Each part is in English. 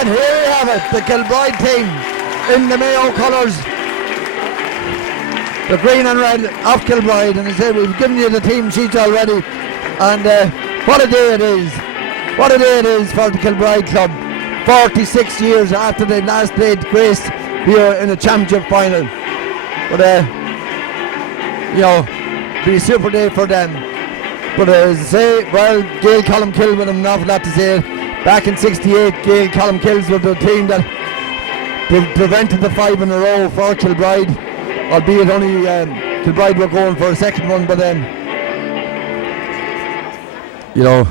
And here we have it, the Kilbride team in the Mayo colours. The green and red of Kilbride, and I say we've given you the team sheets already, and what a day it is. What a day it is for the Kilbride club. 46 years after they last played Grace here in a championship final. But you know, be a super day for them. But as I say, well, Gaeil Colmcille with an awful lot to say. Back in 68, Gaeil Colmcille were the team that prevented the 5 in a row for Kilbride, albeit only Kilbride were going for a second one. But then, you know,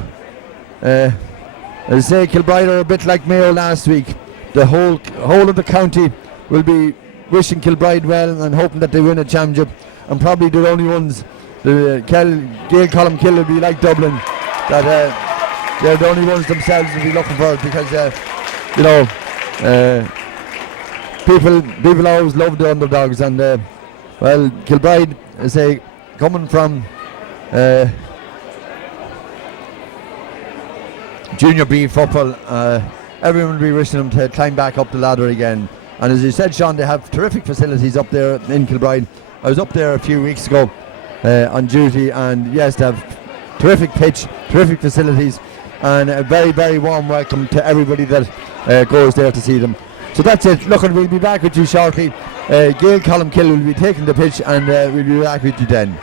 as I say, Kilbride are a bit like Mayo last week. The whole of the county will be wishing Kilbride well and hoping that they win a championship, and probably the only ones, the Gaeil Colmcille will be like Dublin, that they're the only ones themselves will be looking for it, because you know, people always love the underdogs, and well, Kilbride, I say, coming from junior B football, everyone will be wishing them to climb back up the ladder again. And as you said, Sean, they have terrific facilities up there in Kilbride. I was up there a few weeks ago on duty, and yes, they have terrific pitch, terrific facilities, and a very, very warm welcome to everybody that goes there to see them. So that's it. Look, and we'll be back with you shortly. Gaeil Colmcille will be taking the pitch, and we'll be back with you then.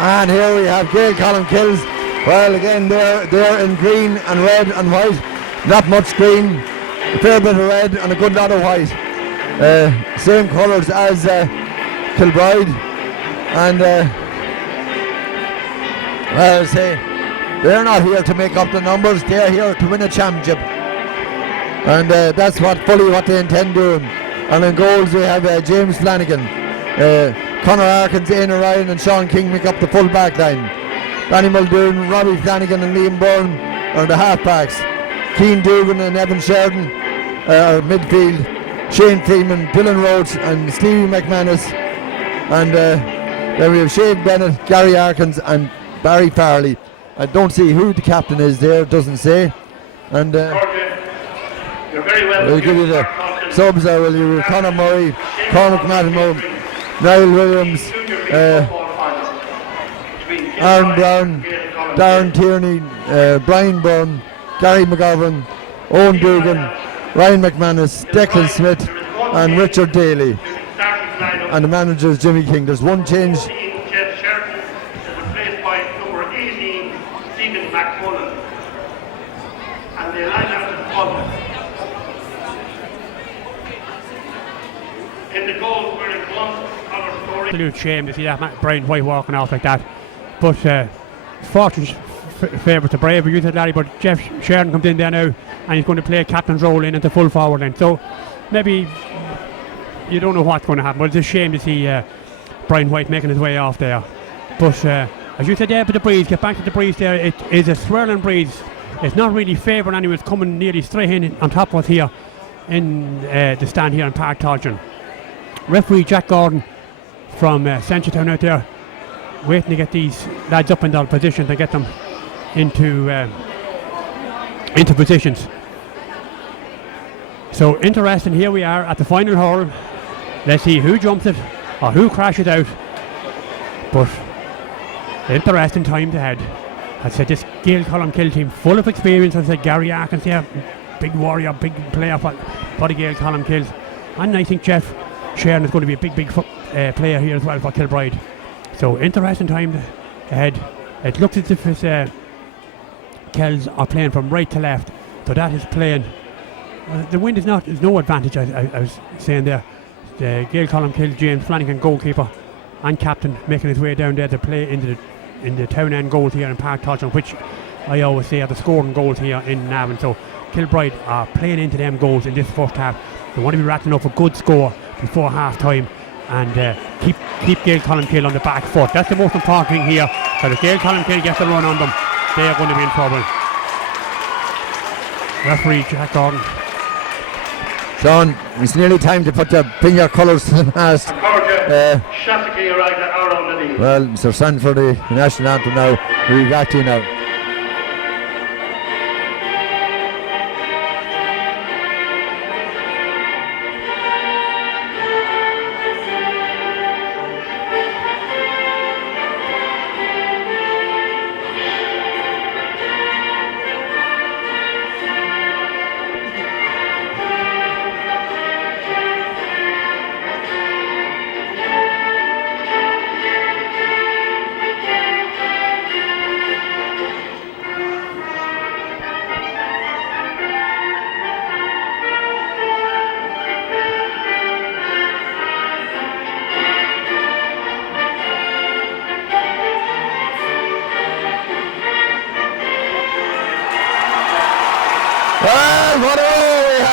And here we have Gaeil Colmcille. Well, again, they're in green and red and white. Not much green, a fair bit of red and a good lot of white. Same colours as Kilbride. And well, I say, they're not here to make up the numbers, they're here to win a championship. And that's fully what they intend doing. And in goals we have James Flanagan, Conor Arkins, Éanna Ryan and Sean King make up the full back line. Danny Muldoon, Robbie Flanagan and Liam Byrne are the half backs. Keane Dugan and Evan Sheridan are midfield. Shane Freeman, Dylan Rhodes and Stevie McManus. And then we have Shane Bennett, Gary Arkins and Barry Farley. I don't see who the captain is there, it doesn't say. And we'll give you the subs there, will you? Conor Murray, Cormac Mattimore, Niall Williams, Aaron Brown, Darren Tierney, Brian Byrne, Gary McGovern, Owen Dugan, Ryan McManus, Declan Smith and Richard Daly. And the manager is Jimmy King. There's one change. Absolute shame to see that Brian White walking off like that. But fortune favours the brave youth laddie, but Jeff Sheridan comes in there now and he's going to play a captain's role in at the full forward line. So maybe you don't know what's going to happen, but it's a shame to see Brian White making his way off there. But as you said there, but the breeze, get back to the breeze there, it is a swirling breeze. It's not really favouring anyone, it's coming nearly straight in on top of us here in the stand here in Park Tolchin. Referee Jack Gordon from Centretown out there waiting to get these lads up in their positions and get them into positions. So interesting, here we are at the final hurl. Let's see who jumps it or who crashes out. But interesting times ahead. I said this Gaeil Colmcille team full of experience. I said Gary Arkins here, big warrior, big player for the Gaeil Colmcille. And I think Jeff Sheridan is going to be a big player here as well for Kilbride. So interesting time ahead. It looks as if it's Kells are playing from right to left. So that is playing. The wind is no advantage, I was saying there. The Gaeil Colmcille, James Flanagan, goalkeeper and captain, making his way down there to play in the town end goals here in Park Tolchin, which I always say are the scoring goals here in Navan. So Kilbride are playing into them goals in this first half. They want to be rattling up a good score before half time and keep Gaeil Colmcille on the back foot. That's the most important thing here. So if Gaeil Colmcille gets a run on them, they are going to be in trouble. Referee Jack Gordon. Sean, it's nearly time to put pin your colours to the mast. Well, Mr. Sanford, the national anthem now. We've got you now.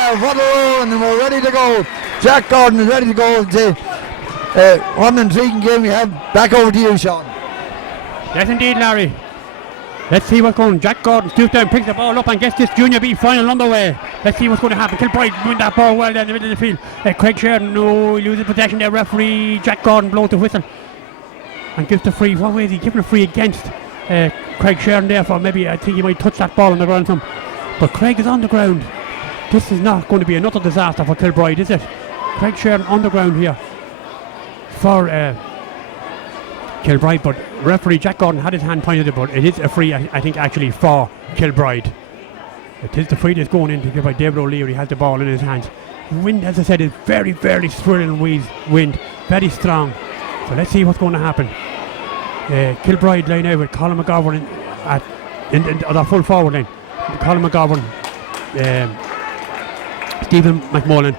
there for the roll, and we're ready to go. Jack Gordon is ready to go. What an intriguing game we have. Back over to you, Sean. Yes, indeed, Larry. Let's see what's going on. Jack Gordon stoops down, picks the ball up and gets this Junior B final underway. Let's see what's going to happen. Kilbride win that ball well down the middle of the field. Craig Sheridan, he loses possession there. Referee Jack Gordon blows the whistle and gives the free. What way is he giving a free against Craig Sheridan there for maybe, I think he might touch that ball on the ground some. But Craig is on the ground. This is not going to be another disaster for Kilbride, is it? Craig Sheridan on the ground here for Kilbride, but referee Jack Gordon had his hand pointed at it, but it is a free, I think, actually for Kilbride. It is the free that's going into Kilbride. David O'Leary has the ball in his hands. The wind, as I said, is very, very swirling wind, very strong. So let's see what's going to happen. Kilbride line out with Colin McGovern in the full forward line. Colin McGovern, Stephen McMullen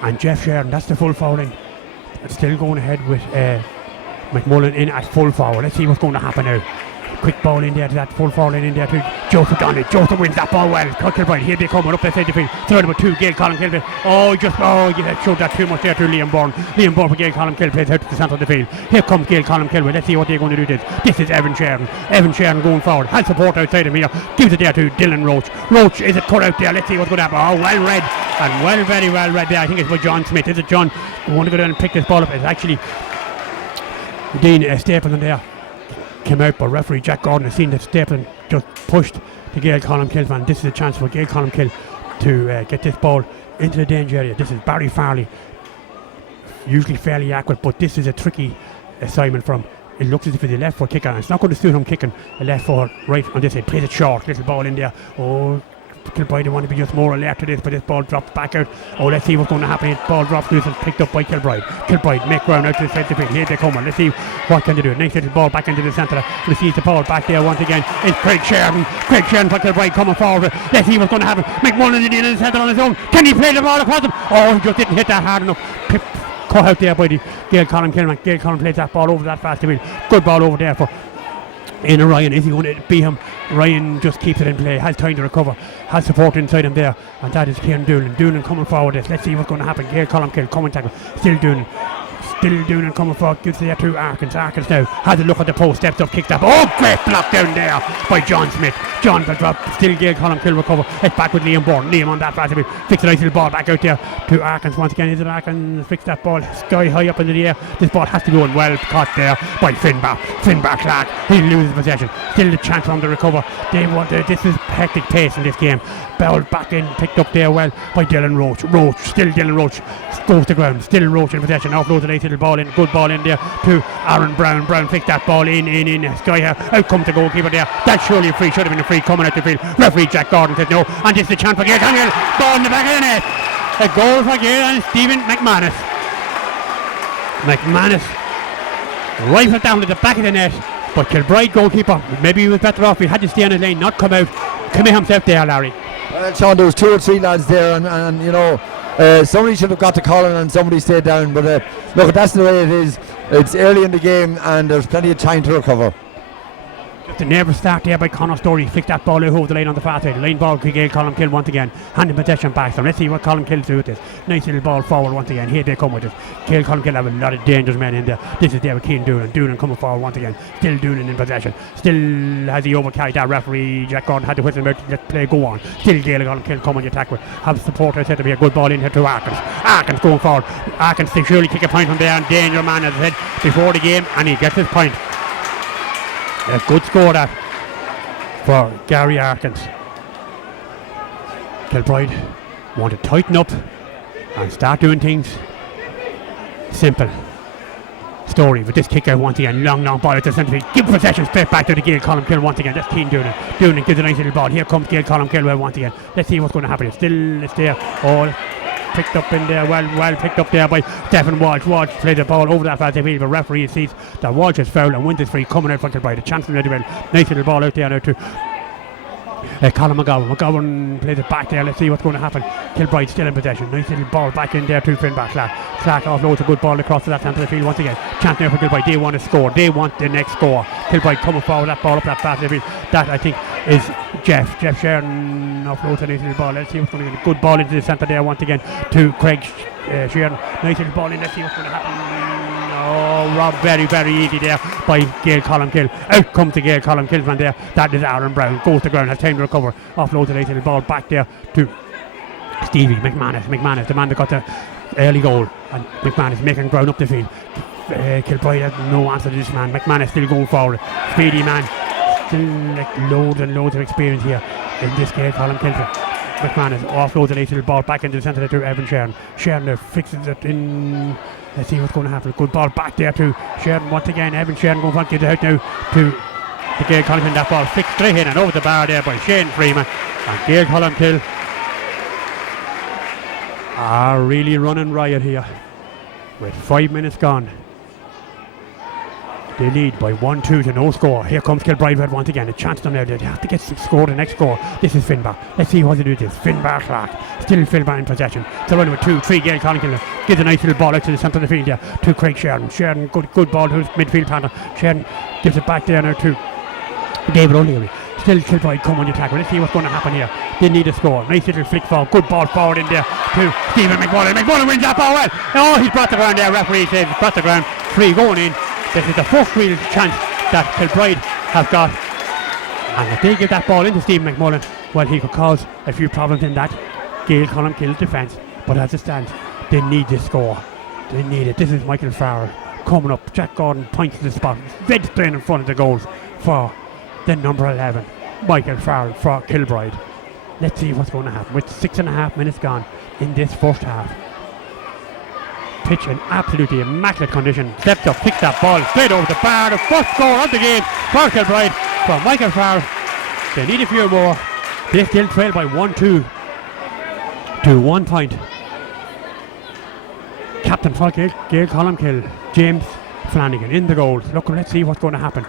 and Jeff Sheridan. That's the full forward line. Still going ahead with McMullen in at full forward. Let's see what's going to happen now. Quick ball in there to that full forward line in there to Joseph Donnelly. Joseph wins that ball well. Kilbride, he'll be coming up the side of the field. Third number 2, Gaeil Colmcille. You showed that too much there to Liam Bourne. Liam Bourne for Gaeil Colmcille plays out to the centre of the field. Here comes Gaeil Colmcille. Let's see what they're going to do this is Evan Sheridan. Evan Sheridan going forward. Has support outside of him here. Gives it there to Dylan Roach. Roach, is it cut out there? Let's see what's going to happen. Oh, well read. And very well read there. I think it's by John Smith. Is it John? We want to go down and pick this ball up. It's actually Dean Stapleton there. Came out, but referee Jack Gordon has seen that Stapleton just pushed to Gaeil Colmcille, and this is a chance for Gaeil Colmcille to get this ball into the danger area. This is Barry Farley, usually fairly accurate, but this is a tricky assignment from. It looks as if it's a left foot kicker, and it's not going to suit him kicking a left foot right on this side. Plays it short, little ball in there. Oh, Kilbride want to be just more alert to this, but this ball drops back out. Oh, let's see what's going to happen. This ball drops loose and picked up by Kilbride. Kilbride make ground out to the side of the field. Here they come on. Let's see what can they do. Nice little ball back into the centre. Receives the ball back there once again. It's Craig Sheridan. Craig Sheridan for Kilbride coming forward. Let's see what's going to happen. McMullen in the centre on his own. Can he play the ball across him? Oh, he just didn't hit that hard enough. Caught out there by the Gaeil Colmcille. Gaeil Colmcille plays that ball over that fast field. Good ball over there for Éanna Ryan. Is he going to beat him? Ryan just keeps it in play, has time to recover, has support inside him there, and that is Kieran Doolan. Doolan coming forward. Let's see what's going to happen. Gaeil Colmcille coming tackle. Still Doolan coming forward. Gives it there to Arkins. Arkins now has a look at the post, steps up, kicks up. Oh, great block down there by John Smith. John will drop. Still Gaeil Colmcille recover. It's back with Liam Bourne. Liam on that fast. Fix a nice little ball back out there to Arkins once again. Is it Arkins? Fix that ball sky high up into the air. This ball has to go in well caught there by Finbar Clark. He loses possession. Still the chance for him to recover. This is hectic pace in this game. Ball back in, picked up there well by Dylan Roach. Still Dylan Roach goes to ground. Still Roach in possession. Offloads a nice little ball in. Good ball in there to Aaron Brown. Brown fixed that ball in. Sky high. Out comes the goalkeeper there. That's surely a free. Should have been a free coming out the field. Referee Jack Gordon says no. And this is the chance for Gaeil Colmcille. Ball in the back of the net. A goal for Gaeil and Stephen McManus. Rifled down to the back of the net. But Kilbride goalkeeper, maybe he was better off. He had to stay on his lane, not come out. Commit himself there, Larry. Well, Sean, there was 2 or 3 lads there, and you know, somebody should have got to Colin and somebody stayed down. But look, that's the way it is. It's early in the game, and there's plenty of time to recover. Just a nervous start there by Conor Story. Flicked that ball out over the line on the far side. Line ball to Gaeil Colmcille once again. Handing possession back. So let's see what Colmcille do with this. Nice little ball forward once again. Here they come with it. Gaeil Colmcille have a lot of dangerous men in there. This is there with Kieran Doolan. Doolan coming forward once again. Still Doolan in possession. Still has he overcarried that. Referee Jack Gordon had to whistle about. Let play go on. Still Gaeil Colmcille come on the attack with. Have support. I said to be a good ball in here to Arkins. Arkins going forward. Arkins they surely kick a point from there. And danger man as I said before the game. And he gets his point. A good score that for Gary Arkins. Kilbride want to tighten up and start doing things simple. Story with this kick out once again. Long ball at the centre field. Give possession straight back to the Gaeil Colmcille once again. That's Keen Doolan. Doolan gives a nice little ball. Here comes Gaeil Colmcille once again. Let's see what's going to happen. It's there. All picked up in there. Well picked up there by Stephen Walsh. Walsh played the ball over that fast field. The referee sees that Walsh is foul and wins this free coming out for Kilbride. A chance from the well. Nice little ball out there now to Colin McGovern. McGovern plays it back there. Let's see what's going to happen. Kilbride still in possession. Nice little ball back in there to Finbar Clark. Clark offloads a good ball across to that centre of the field once again. Chance now for Kilbride. They want to score. They want the next score. Kilbride coming forward. That ball up that fast field. That I think is Jeff Sheridan offloads into the ball. Let's see what's going to get a good ball into the centre there once again to Craig Sheridan. Nice little ball in. Let's see what's going to happen. Oh, Rob, very, very easy there by Gaeil Colmcille. Out comes the Gaeil Colmcille man there. That is Aaron Brown. Goes to ground, has time to recover. Offloads the nice little ball back there to Stevie McManus, the man that got the early goal, and McManus making ground up the field. Kilbride has no answer to this man. McManus still going forward, speedy man, still like loads and loads of experience here in this Gaeil Colmcille. McManus offloads the nice little ball back into the centre to Evan Sheridan. Sheridan fixes it in. Let's see what's going to happen. Good ball back there to Sheridan once again. Evan Sheridan going front, gives it out now to the Gaeil Colmcille. That ball fixed straight in and over the bar there by Shane Freeman. And Gaeil Colmcille are really running riot here with 5 minutes gone. They lead by 1-2 to no score. Here comes Kilbride once again. A chance to them now. They have to get scored the next score. This is Finbar. Let's see what they do with this. Finbar Clark. Still Finbar in possession. They're running with 2-3. Gaeil Colmcille gives a nice little ball out to the centre of the field there to Craig Sheridan. Sheridan, good ball to his midfield partner. Sheridan gives it back there now to David O'Leary. Still Kilbride come on the attack. Let's see what's going to happen here. They need a score. Nice little flick forward. Good ball forward in there to Stephen McMullen. McMullen wins that ball well. Oh, he's brought the ground there. Referee says he's brought the ground. 3 going in. This is the first real chance that Kilbride have got. And if they give that ball into Stephen McMullen, well, he could cause a few problems in that Gaeil Colmcille defence. But as it stands, they need this score. They need it. This is Michael Farrell coming up. Jack Gordon points to the spot. Dead straight in front of the goals for the number 11, Michael Farrell for Kilbride. Let's see what's going to happen with 6.5 minutes gone in this first half. Pitch in absolutely immaculate condition. Steps up, kicks that ball straight over the bar. The first score of the game for Kilbride from Michael Farrell. They need a few more. They still trail by 1-2 to 1 point. Captain for Gaeil Colmcille, James Flanagan in the goal. Look, let's see what's going to happen.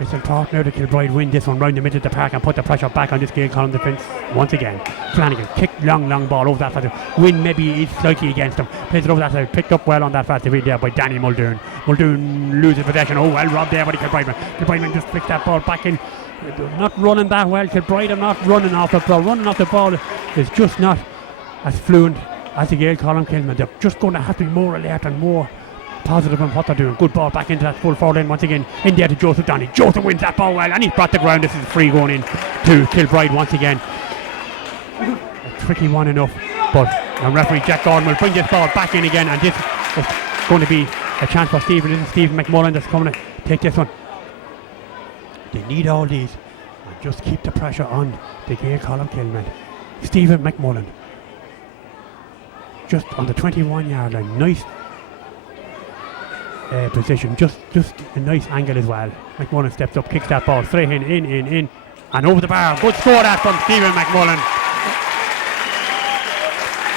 It's important now that Kilbride win this one round the middle of the park and put the pressure back on this Gaeil Colmcille defence once again. Flanagan kicked long ball over that side. Wind maybe is slightly against him. Plays it over that side. Picked up well on that fast field there by Danny Muldoon. Muldoon loses possession. Oh, well robbed there by the Kilbride. Kilbride just flicked that ball back in. Not running that well. Kilbride are not running off the ball. Running off the ball is just not as fluent as the Gaeil Colmcille. They're just going to have to be more alert and more positive on what they're doing. Good ball back into that full forward end once again. In there to Joseph Donny. Joseph wins that ball well and he's brought the ground. This is free going in to Kilbride once again. A tricky one enough, but referee Jack Gordon will bring this ball back in again, and this is going to be a chance for Stephen. This is Stephen McMullen that's coming to take this one. They need all these and just keep the pressure on the Gaeil Colmcille men. Stephen McMullen just on the 21-yard line. Nice position, just a nice angle as well. McMullen steps up, kicks that ball straight in and over the bar. Good score that from Stephen McMullen.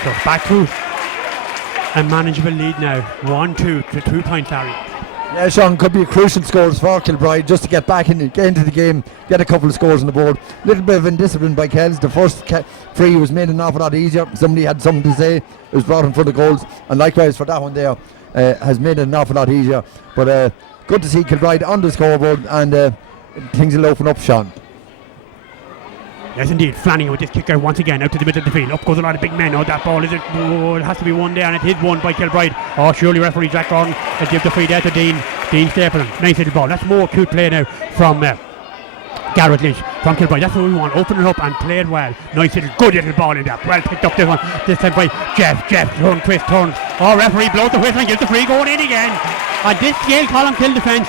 So back to a manageable lead now, 1-2 to 2 points, Larry. Yeah, Sean, could be crucial scores for Kilbride just to get back get into the game, get a couple of scores on the board. Little bit of indiscipline by Kells. The first free was made an awful lot easier. Somebody had something to say. It was brought in for the goals, and likewise for that one there. Has made it an awful lot easier, but good to see Kilbride on the scoreboard, and things will open up, Sean. Yes, indeed. Flanagan with this kick out once again out to the middle of the field. Up goes a lot of big men. Oh, that ball is it? Oh, it has to be won there, and it is won by Kilbride. Oh, surely referee Jack Gordon has given the free there to Dean Stapleton. Nice little ball. That's more cute play now from Garrett Lynch from Kilbride. That's what we want. Open it up and play it well. Nice little, good little ball in there. Well picked up this one. This time by Jeff. Turn, twist, turns. Oh, referee blows the whistle and gives the free going in again. And this Gaeil Colmcille defence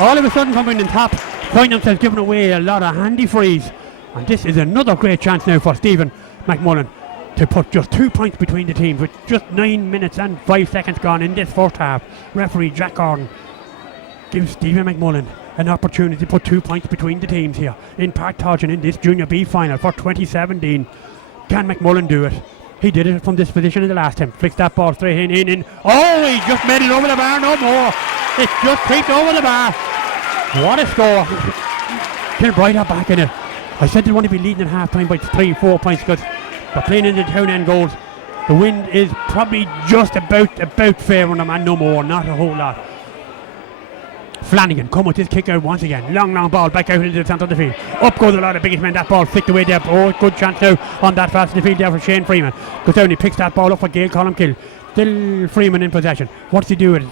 all of a sudden coming in top, find themselves giving away a lot of handy frees. And this is another great chance now for Stephen McMullen to put just 2 points between the teams with just 9 minutes and 5 seconds gone in this first half. Referee Jack Gordon gives Stephen McMullen an opportunity to put 2 points between the teams here in Park Todgen in this Junior B final for 2017. Can McMullen do it? He did it from this position in the last time. Flicks that ball straight in. Oh, he just made it over the bar, no more. It just creeped over the bar. What a score. Kilbride are back in it. I said they want to be leading at half time by 3-4 points because they're playing in the town end goals. The wind is probably just about fair on them and no more, not a whole lot. Flanagan come with this kick out once again. Long ball back out into the centre of the field. Up goes a lot of biggest men. That ball flicked away there. Oh, good chance now on that fast in the field there for Shane Freeman. Goes down, he picks that ball up for Gaeil Colmcille. Still Freeman in possession. What's he do with it?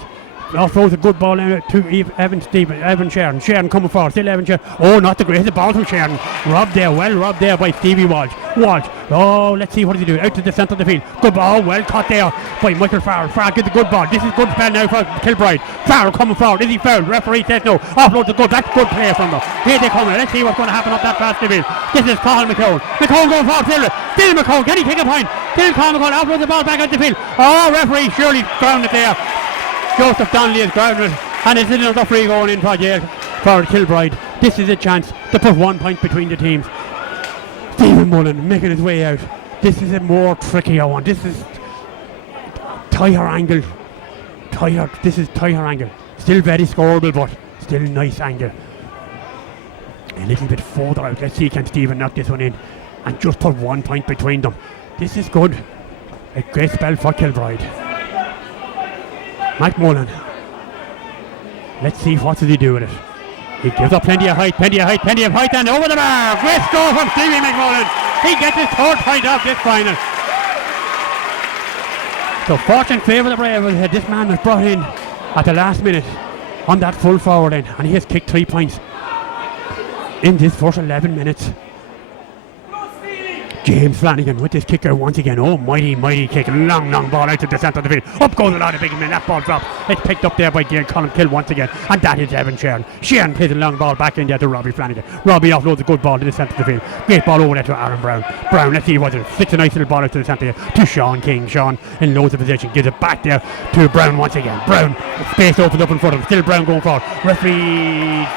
Offloads a good ball to Evan Sharon. Sharon coming forward. Still Evan Sharon. Oh, not the greatest ball from Sharon. Robbed there by Stevie Walsh. Oh, let's see what does he do. Out to the centre of the field. Good ball. Well caught there by Michael Farrell. Farrell gets a good ball. This is good spell now for Kilbride. Farrell coming forward. Is he fouled? Referee says no. Offloads a good. That's good play from them. Here they come. Let's see what's going to happen up that fast field. This is Colin McCone. McCone going forward. Still McCone. Can he take a point? Still Colin McCone. Offloads the ball back out the field. Oh, referee surely found it there. Joseph Donnelly has grabbed it, and it's another free going in for Kilbride. This is a chance to put 1 point between the teams. Stephen Mullen making his way out. This is a more trickier one. This is tire angle. This is tire angle. Still very scoreable, but still nice angle. A little bit further out. Let's see, can Stephen knock this one in and just put 1 point between them. This is good. A great spell for Kilbride. Mike Mullen. Let's see what does he do with it. He gives up plenty of height, and over the bar. Great score from Stevie McMullen. He gets his third point of this final. So fortune favour the Brave. This man was brought in at the last minute on that full forward end, and he has kicked 3 points in this first 11 minutes. James Flanagan with this kicker once again. Oh, mighty kick. Long ball out to the centre of the field. Up goes a lot of big men. That ball dropped. It's picked up there by Gaeil Colmcille once again. And that is Evan Sharon. Sharon plays a long ball back in there to Robbie Flanagan. Robbie offloads a good ball to the centre of the field. Great ball over there to Aaron Brown. Let's see what it is. Flicks a nice little ball out to the centre here to Sean King. Sean in loads of position. Gives it back there to Brown once again. Brown. Space opens up in front of him. Still Brown going forward. Referee.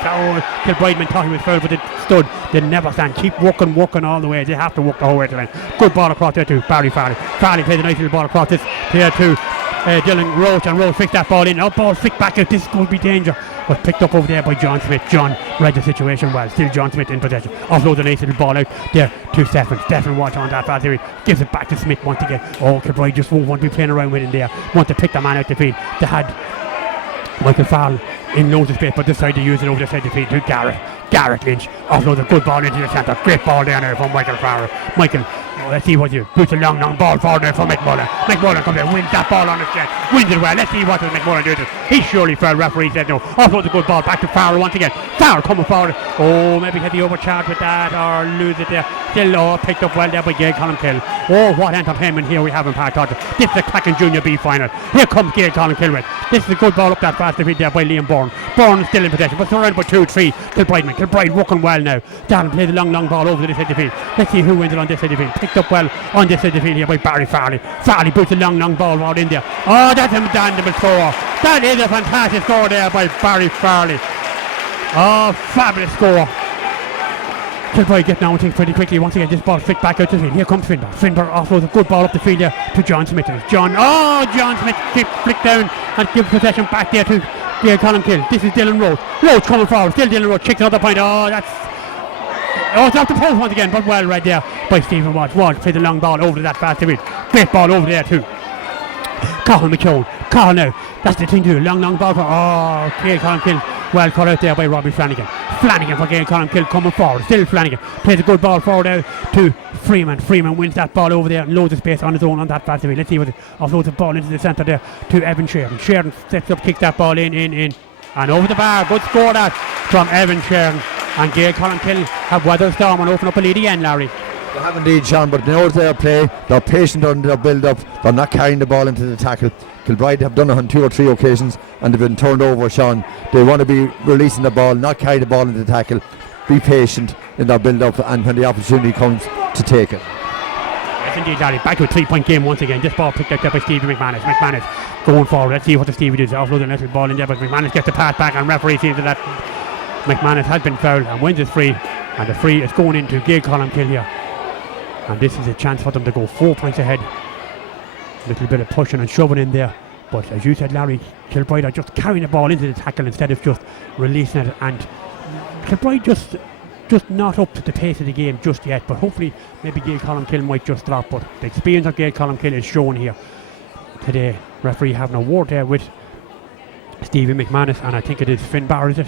Kilbride thought he was fouled, but it stood. They never stand. Keep working all the way. They have to work the whole way to the end. Good ball across there to Barry Farley. Farley plays a nice little ball across this here to Dylan Roach, and Roach flicked that ball in. Oh, ball flicked back out. This could be danger. But picked up over there by John Smith. John read the situation well. Still John Smith in possession. Offloads a nice little ball out there to Stephen. Stephen watch on that fast series. Gives it back to Smith once again. Oh, Kilbride just won't want to be playing around with him there. Want to pick the man out the field. They had Michael Farrell in loads of space, but decided to use it over the side of the field to Garrett Lynch. Offloads a good ball into the centre. Great ball down there from Michael Farrell. Let's see what you puts a long ball forward there for McMullen. McMullen comes in, wins that ball on his chest. Wins it well. Let's see what does McMullen do. He surely fell. Referee said no. Offloads a good ball back to Farrell once again. Farrell coming forward. Oh, maybe had the overcharge with that or lose it there. Still picked up well there by Gaeil Colmcille. Oh, what entertainment here we have in Park Hodge. This is the Clackan Junior B final. Here comes Gaeil Colmcille with. This is a good ball up that fast defeat there by Liam Bourne. Bourne still in possession, but surrounded by 2-3. Kilbride working well now. Darren plays a long ball over to this side of the field. Let's see who wins it on this side of the field. Picked up well on this side of the field here by Barry Farley. Farley puts a long ball out in there. Oh, that's a damnable score. That is a fantastic score there by Barry Farley. Oh, fabulous score. Kilbride getting on things pretty quickly. Once again, this ball flicked back out to the field. Here comes Finbar. Finbar offloads a good ball up the field there to John Smith. John Smith flicked down and gives possession back there to Gaeil Colmcille. This is Dylan Roach. Roach coming forward. Still Dylan Roach. Kicks another point. It's off the post once again, but well right there by Stephen Walsh. Walsh plays a long ball over to that fast field. Great ball over there too. Cathal McCone. Cathal now. That's the thing to do. Long ball for Gaeil Colmcille. Well cut out there by Robbie Flanagan. Flanagan for Gaeil Colmcille coming forward. Still Flanagan. Plays a good ball forward out to Freeman. Freeman wins that ball over there and loads of space on his own on that fast field. Let's see what it offloads the ball into the centre there to Evan Sharon. Sharon sets up, kicks that ball in. And over the bar. Good score that from Evan Sharon. And Gaeil Colmcille have weathered the storm and open up a lead again, Larry. They have indeed, Sean, but they know their play. They're patient on their build-up. They're not carrying the ball into the tackle. Kilbride have done it on 2 or 3 occasions and they've been turned over, Sean. They want to be releasing the ball, not carry the ball into the tackle. Be patient in their build-up and when the opportunity comes to take it. Yes, indeed, Larry. Back to a 3-point game once again. This ball picked up there by Stevie McManus. McManus going forward. Let's see what the Stevie does. Offload a little ball in there, but McManus gets the pass back and referee sees that McManus has been fouled and wins his free. And the free is going into Gaeil Colmcille here. And this is a chance for them to go 4 points ahead. A little bit of pushing and shoving in there. But as you said, Larry, Kilbride are just carrying the ball into the tackle instead of just releasing it. And Kilbride just not up to the pace of the game just yet. But hopefully maybe Gaeil Colmcille might just drop. But the experience of Gaeil Colmcille is shown here today. Referee having a word there with Stevie McManus, and I think it is Finn Barr, is it?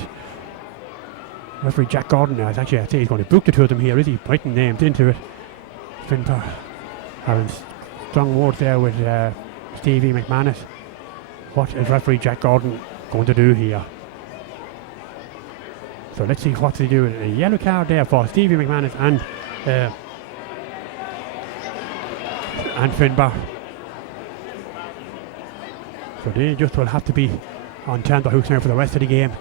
Referee Jack Gordon now. Actually, I'd say he's going to book the two of them here, is he? Writing names into it. Finn Barr having strong words there with Stevie McManus. What is referee Jack Gordon going to do here? So let's see what they do. A yellow card there for Stevie McManus and Finn Barr. So they just will have to be on tenterhooks now for the rest of the game.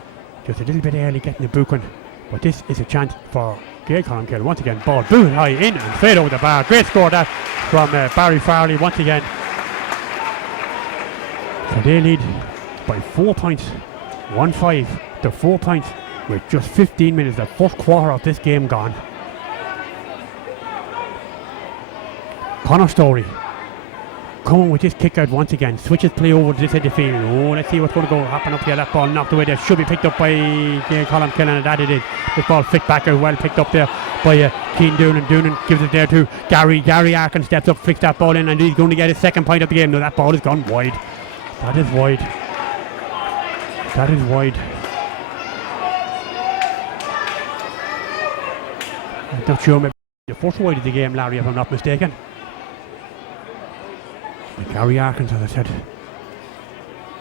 Just a little bit early getting the booking. But this is a chance for Gaeil Colmcille. Once again, ball boot high in and straight over the bar. Great score that from Barry Farley once again. So they lead by 4 points. 1-5 to 4 points with just 15 minutes. The first quarter of this game gone. Connor Story coming with this kick out once again. Switches play over to this edge of the field. Oh, let's see what's going to go happen up here. That ball knocked away there. Should be picked up by Gaeil Colmcille, and that it is. This ball flicked back out, well picked up there by Keane Doonan. Doonan gives it there to Gary. Gary Arkin steps up, flicks that ball in, and he's going to get his second point of the game. No, that ball has gone wide. That is wide. That is wide. I'm not sure, maybe the first wide of the game, Larry, if I'm not mistaken. Gary Arkins, as I said,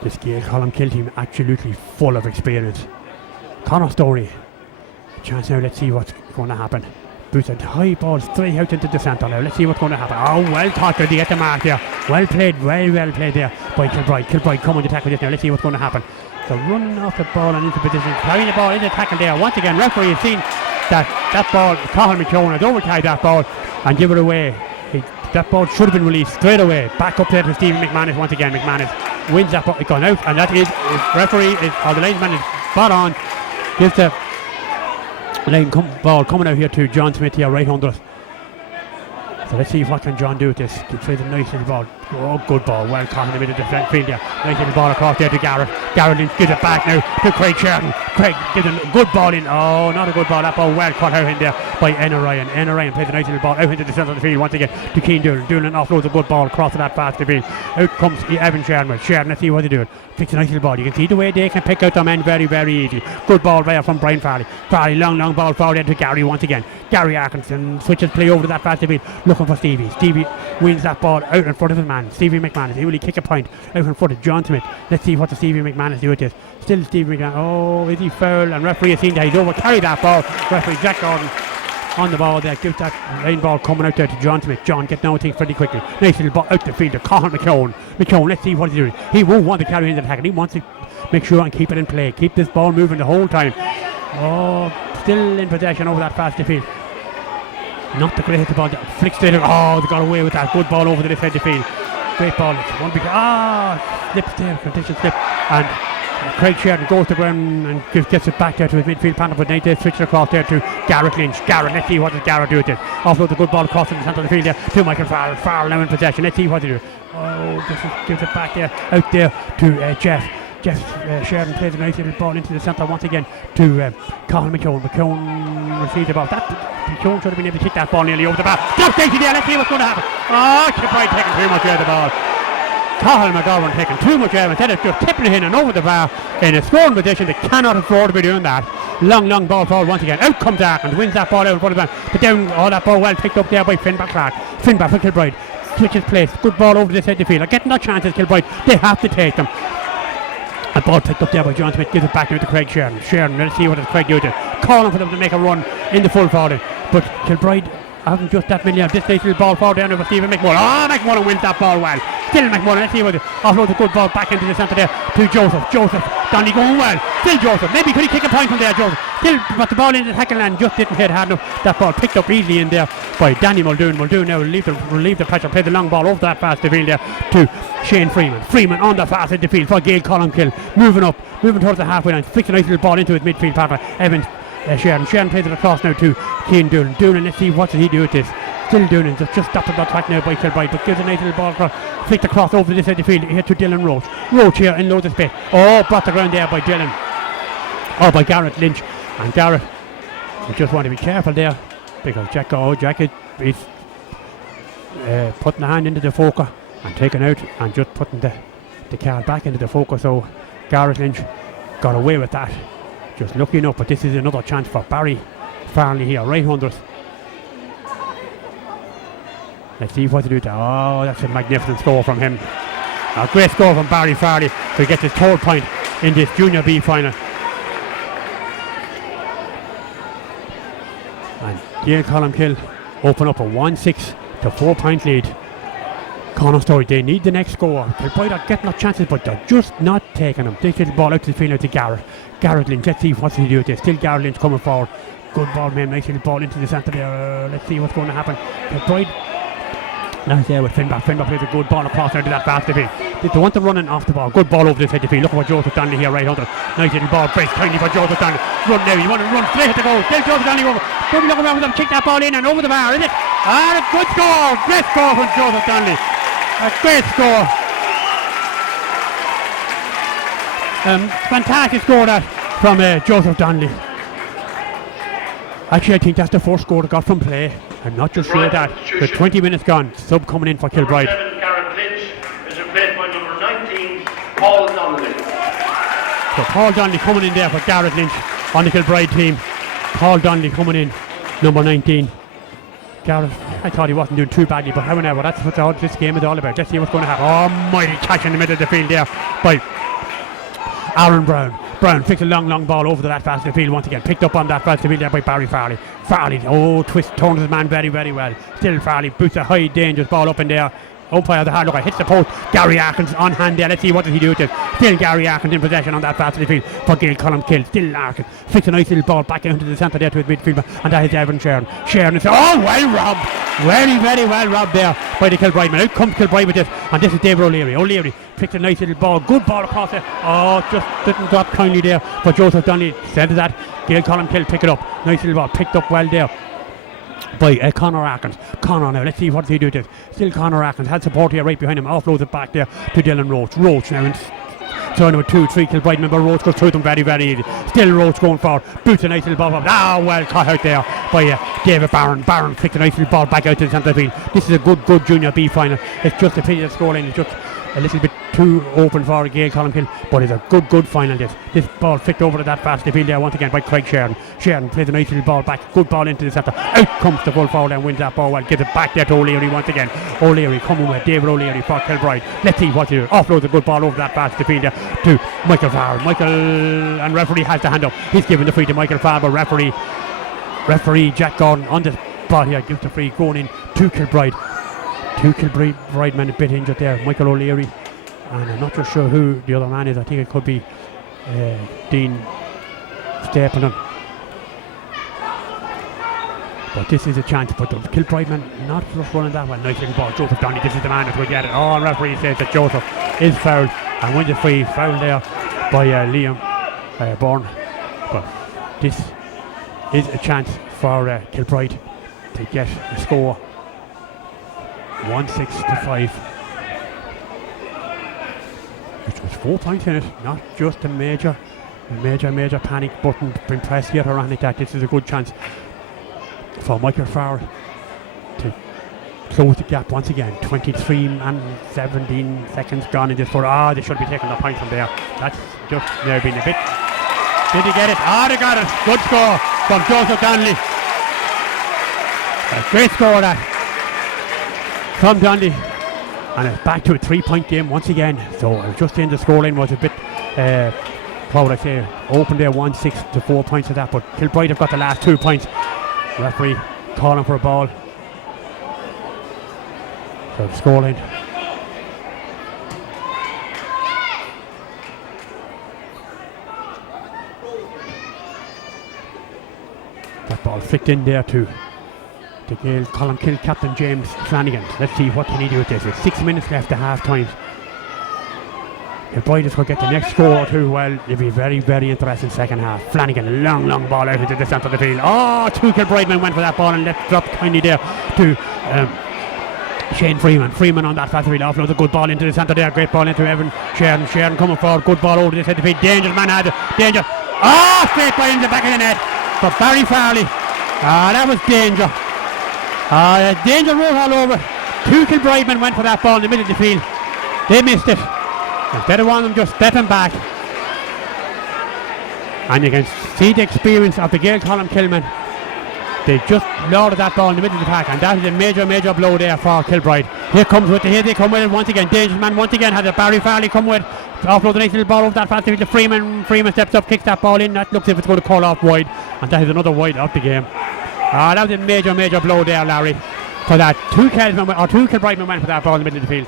this Gaeil Colmcille team absolutely full of experience. Connor Story, chance now, let's see what's going to happen. Boots a high ball straight out into the centre now. Let's see what's going to happen. Oh, well tackled to get the mark there. Well played, very well played there by Kilbride. Kilbride coming to tackle this now. Let's see what's going to happen. So running off the ball and into position, carrying the ball into tackle there. Once again, referee has seen that ball, Cathal McKeown has overtied that ball and give it away. That ball should have been released straight away. Back up there to Stephen McManus once again. McManus wins that ball. It's gone out, and that is referee or the linesman is spot on. Gives the ball coming out here to John Smith here right under us. So let's see what can John do with this. He plays a nice little ball. Oh, good ball. Well caught in the middle of the field there. Nice little ball across there to Garrett. Garrett gives it back now to Craig Sheridan. Craig gives a good ball in. Oh, not a good ball. That ball well caught out in there by Enna Ryan. Enna Ryan plays a nice little ball out into the centre of the field once again to Keane Doolan. Doolan offloads a good ball across to that fast field. Out comes Evan Sheridan. Sheridan, let's see what they do. Picks a nice little ball. You can see the way they can pick out their men very, very easy. Good ball there from Brian Farley. Farley, long ball forward there to Gary once again. Gary Atkinson switches play over to that fast field looking for Stevie. Stevie wins that ball out in front of his man. Stevie McManus. He will kick a point out in front of John Smith. Let's see what the Stevie McManus do with this. Still Stevie McManus. Oh, is he foul? And referee has seen that he's over. Carry that ball. Referee Jack Gordon on the ball there. Gives that line ball coming out there to John Smith. John gets down things pretty quickly. Nice little ball out the field to Cathal McKeown. Let's see what he's doing. He won't want to carry in the attack. He wants to make sure and keep it in play. Keep this ball moving the whole time. Oh, still in possession over that fast field. Not the greatest ball. Flicks straight out. Oh, they got away with that. Good ball over to this edge of the field. Great ball. It's one big. Slips there. Condition slip. And Craig Sheridan goes to the ground and gets it back there to his midfield partner. But they switch across there to Garrett Lynch. Garrett, let's see what does Garrett do with it. Offload the good ball across in the centre of the field there to Michael Farrell. Farrell now in possession. Let's see what they do. Oh, gives it back there out there to Jeff. Sheridan plays a nice little ball into the centre once again to Cathal McKeown. McKeown receives the ball. McKeown should have been able to kick that ball nearly over the bar. Just there, let's see what's going to happen. Oh, Kilbride taking too much out of the ball. Cathal McGovern taking too much out instead of just tipping it in and over the bar in a scoring position. They cannot afford to be doing that. Long ball forward once again. Out comes Arkins, wins that ball out in front of the man. But down, that ball well picked up there by Finn Clark. Finn back for Kilbride. Switches place. Good ball over this side of the field. They're getting their chances, Kilbride. They have to take them. A ball picked up there by John Smith, gives it back now to Craig Sheridan. Let's see what does Craig do. Calling for them to make a run in the full forward. But Kilbride haven't just that many of this nice little ball forward down over Stephen McMullen. McMullen wins that ball well. Still McMullen, let's see what offloads a good ball back into the centre there to Joseph. Donny going well. Still Joseph. Maybe could he kick a point from there, Joseph? Still, but the ball into the tackle and just didn't hit hard enough. That ball picked up easily in there by Danny Muldoon. Muldoon now relieve the pressure, play the long ball over that fast field there to Shane Freeman. Freeman on the fast end of the field for Gaeil Colmcille. Moving towards the halfway line. Flicks a nice little ball into his midfield partner, Evans. Sheridan plays it across now to Keane Doolan. Doolan, let's see what does he do with this. Still Doolan, just stopped on track now by Kilbride, but gives a nice little ball across. Flicked across over this side of the field here to Dylan Roach. Roach here in loads of space. Oh, brought the ground there by Dylan. Or by Garrett Lynch. And Garrett, you just want to be careful there because Jack is putting the hand into the foker and taking out and just putting the card back into the foker. So Gareth Lynch got away with that. Just lucky enough, but this is another chance for Barry Farley here, right under us. Let's see what to do there. Oh, that's a magnificent score from him. A great score from Barry Farley to get his 3rd point in this Junior B final. And Gaeil Colmcille open up a 1-6 to 4 point lead. Conor Story, they need the next score. Kilbride are getting their chances, but they're just not taking them. This little ball out to the field to Gareth. Gareth Lynch, let's see what's he do with this. Still Gareth Lynch coming forward. Good ball, man. Nice little ball into the centre there. Let's see what's going to happen. Kilbride now there with Finbar. Finbar plays a good ball across into that basket field. They want to run off the ball. Good ball over the side of the field. Look at what Joseph Donnelly here, right under. Nice little ball. Breaks tiny for Joseph Donnelly. Run now. You want to run straight at the goal. Get Joseph Donnelly over. Don't be looking around with them. Kick that ball in and over the bar, is it? A good score. Great score from Joseph Donnelly. A great score. Fantastic score that from Joseph Donnelly. Actually, I think that's the first score they got from play. I'm not just sure that. With 20 minutes gone, sub coming in for Kilbride. Number 7, Gareth Lynch, is replaced by number 19, Paul Donnelly. So Paul Donnelly coming in there for Gareth Lynch on the Kilbride team. Paul Donnelly coming in, number 19. Gareth, I thought he wasn't doing too badly, but however, that's what this game is all about. Let's see what's going to happen. Oh, mighty catch in the middle of the field there by Aaron Brown. Brown flicks a long ball over to that fast of the field once again. Picked up on that fast of the field there by Barry Farley. Farley, turns his man very, very well. Still Farley boots a high dangerous ball up in there. Umpire the hard look, hits the post. Gary Arkins on hand there. Let's see what does he do with it. Still Gary Arkins in possession on that fast of the field for Gaeil Colmcille. Still Arkins flicks a nice little ball back into the centre there to his midfield, and that is Evan Sharon. Sharon is well robbed. Very, very well robbed there by the Kilbride man. Out comes Kilbride with this, and this is David O'Leary. O'Leary flicks a nice little ball. Good ball across it. Oh, just didn't drop kindly there. But Joseph Donnelly said that. Gaeil Colmcille pick it up. Nice little ball picked up well there by Conor Arkins. Conor now, let's see what he do with this. Still Conor Arkins had support here right behind him. Offloads it back there to Dylan Roach. Roach now in turn with 2-3 Kilbride. Remember, Roach goes through them very, very easy. Still Roach going forward. Boots a nice little ball up. Well caught out there by David Barron. Barron flicked a nice little ball back out to the centre field. This is a good Junior B final. It's just a pity the scoreline is just a little bit too open for Gaeil Colmcille, but it's a good final. This ball flicked over to that fast field there once again by Craig Sheridan. Sheridan plays a nice little ball back. Good ball into the centre. Out comes the full forward and wins that ball well. Gives it back there to O'Leary once again. O'Leary coming with David O'Leary for Kilbride. Let's see what to do. Offloads a good ball over that fast field there to Michael Farr. And referee has the hand up. He's giving the free to Michael Farr, but referee Jack Gordon on the spot here gives the free going in to Kilbride. Two Kilbride men a bit injured there. Michael O'Leary, and I'm not just sure who the other man is. I think it could be Dean Stapleton. But this is a chance. But the Kilbride man not just running that well. Nice little ball. Joseph Donnelly, this is the man that will get it. Oh, referee says that Joseph is fouled and wins the free. Foul there by Liam Bourne. But this is a chance for Kilbride to get a score. 1-6 to 5, which was 4 points in it, not just a major panic button being pressed yet or anything like that. This is a good chance for Michael Farr to close the gap once again. 23 and 17 seconds gone in this for. They should be taking the point from there. That's just there been a bit. Did he get it? They got it. Good score from Joseph Donnelly. A great score that from Donnelly, and it's back to a 3-point game once again. So I was just saying the scoreline was a bit, what would I say, open there, 1-6 to 4 points of that, but Kilbride have got the last 2 points. Referee calling for a ball. So the scoreline. That ball flicked in there too. The Gaeil Colmcille captain James Flanagan. Let's see what can he do with this. With 6 minutes left at half time. If Briders could get the next score or two, well, it'll be a very, very interesting second half. Flanagan, long ball out into the centre of the field. Two Kilbride men went for that ball and let drop kindly there to Shane Freeman. Freeman on that fast field offloads a good ball into the centre there. Great ball into Evan Sheridan. Sheridan coming forward. Good ball over the side of the field. Dangerous man had it. Danger. Straight by in the back of the net for Barry Farley. That was danger. Danger rolled all over. Two Kilbride men went for that ball in the middle of the field. They missed it. Instead of one of them just stepping back, And you can see the experience of the Gaeil Colmcille men. They just lowered that ball in the middle of the pack, and that is a major blow there for Kilbride. Here they come with it once again. Dangerous man once again has a Barry Farley come with. Offload a nice little ball over that fast to Freeman. Freeman steps up, kicks that ball in. That looks as if it's going to call off wide, and that is another wide of the game. That was a major blow there, Larry. For that, two Kilbride men went for that ball in the middle of the field.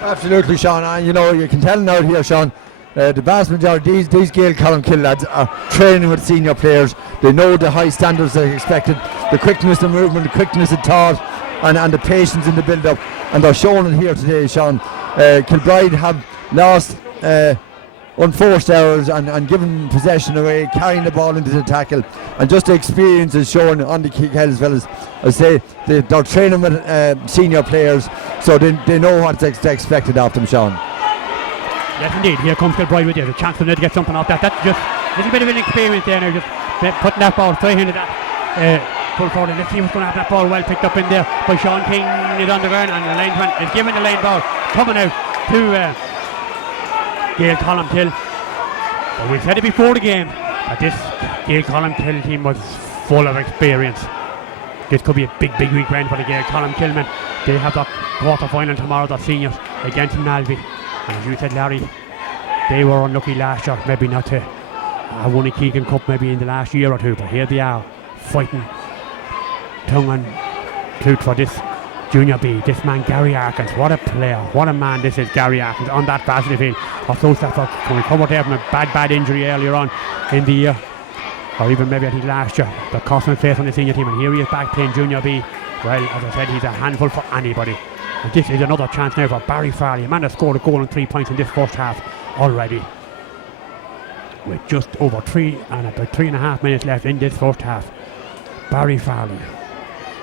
Absolutely, Sean. And you can tell now here, Sean. The vast majority of these Gaeil Colmcille lads are training with senior players. They know the high standards that are expected, the quickness of movement, the quickness of thought, and the patience in the build-up. And they're showing it here today, Sean. Kilbride have lost unforced errors and given possession away, carrying the ball into the tackle, and just the experience is shown on the kick head as well as they're training with senior players, so they know what's expected of them, Sean. Yes, indeed. Here comes Kilbride with you. The chance for them to get something off that. That's just a little bit of inexperience there now. Just putting that ball, three-handed that pull forward. Let's see what's going to happen. That ball well picked up in there by Sean King. Is on the ground, and the linesman is giving the lane ball coming out to Gaeil Colmcille. But we said it before the game that this Gaeil Colmcille team was full of experience. This could be a big weekend for the Gaeil Colmcille men. They have the quarter-final tomorrow, the seniors, against Nalby. And as you said, Larry, they were unlucky last year, maybe not to have won a Keegan Cup maybe in the last year or two, but here they are fighting tongue and tooth for this Junior B. This man Gary Arkins, what a player, what a man this is, Gary Arkins, on that varsity field. Although that recovered there from a bad injury earlier on in the year, or even maybe I think last year, that cost him face on the senior team, and here he is back playing Junior B. Well, as I said, he's a handful for anybody. And this is another chance now for Barry Farley, a man that scored a goal and 3 points in this first half already. With just over 3.5 minutes left in this first half. Barry Farley.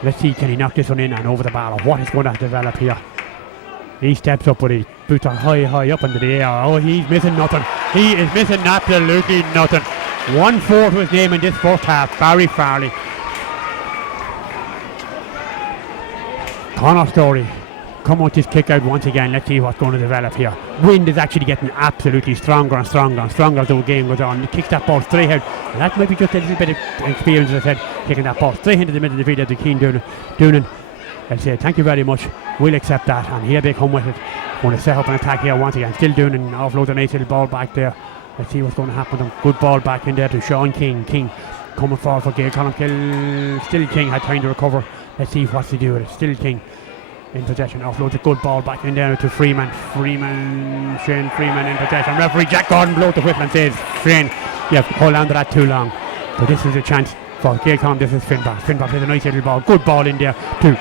Let's see, can he knock this one in and over the bar, or what is going to develop here? He steps up with his boots are high up into the air. Oh, he's missing nothing. He is missing absolutely nothing. 1-4 to his name in this first half, Barry Farley. Connor Story. Come out this kick out once again. Let's see what's going to develop here. Wind is actually getting absolutely stronger as the game goes on. He kicks that ball straight out. And that might be just a little bit of experience, as I said, kicking that ball straight into the middle of the field of the Keen Doonan. I'll say thank you very much. We'll accept that. And here they come with it. Going to set up an attack here once again. Still Doonan offloads a nice little ball back there. Let's see what's going to happen with them. Good ball back in there to Sean King. King coming forward for Gaeil Colmcille. Still King had time to recover. Let's see what's to do with it. Still King in possession, offloads a good ball back in there to Freeman. Shane Freeman in possession. Referee Jack Gordon blows the whistle and says, Shane, you have hold on to that too long. But this is a chance for Gaeil Colm. This is Finbar. Finbar plays a nice little ball. Good ball in there to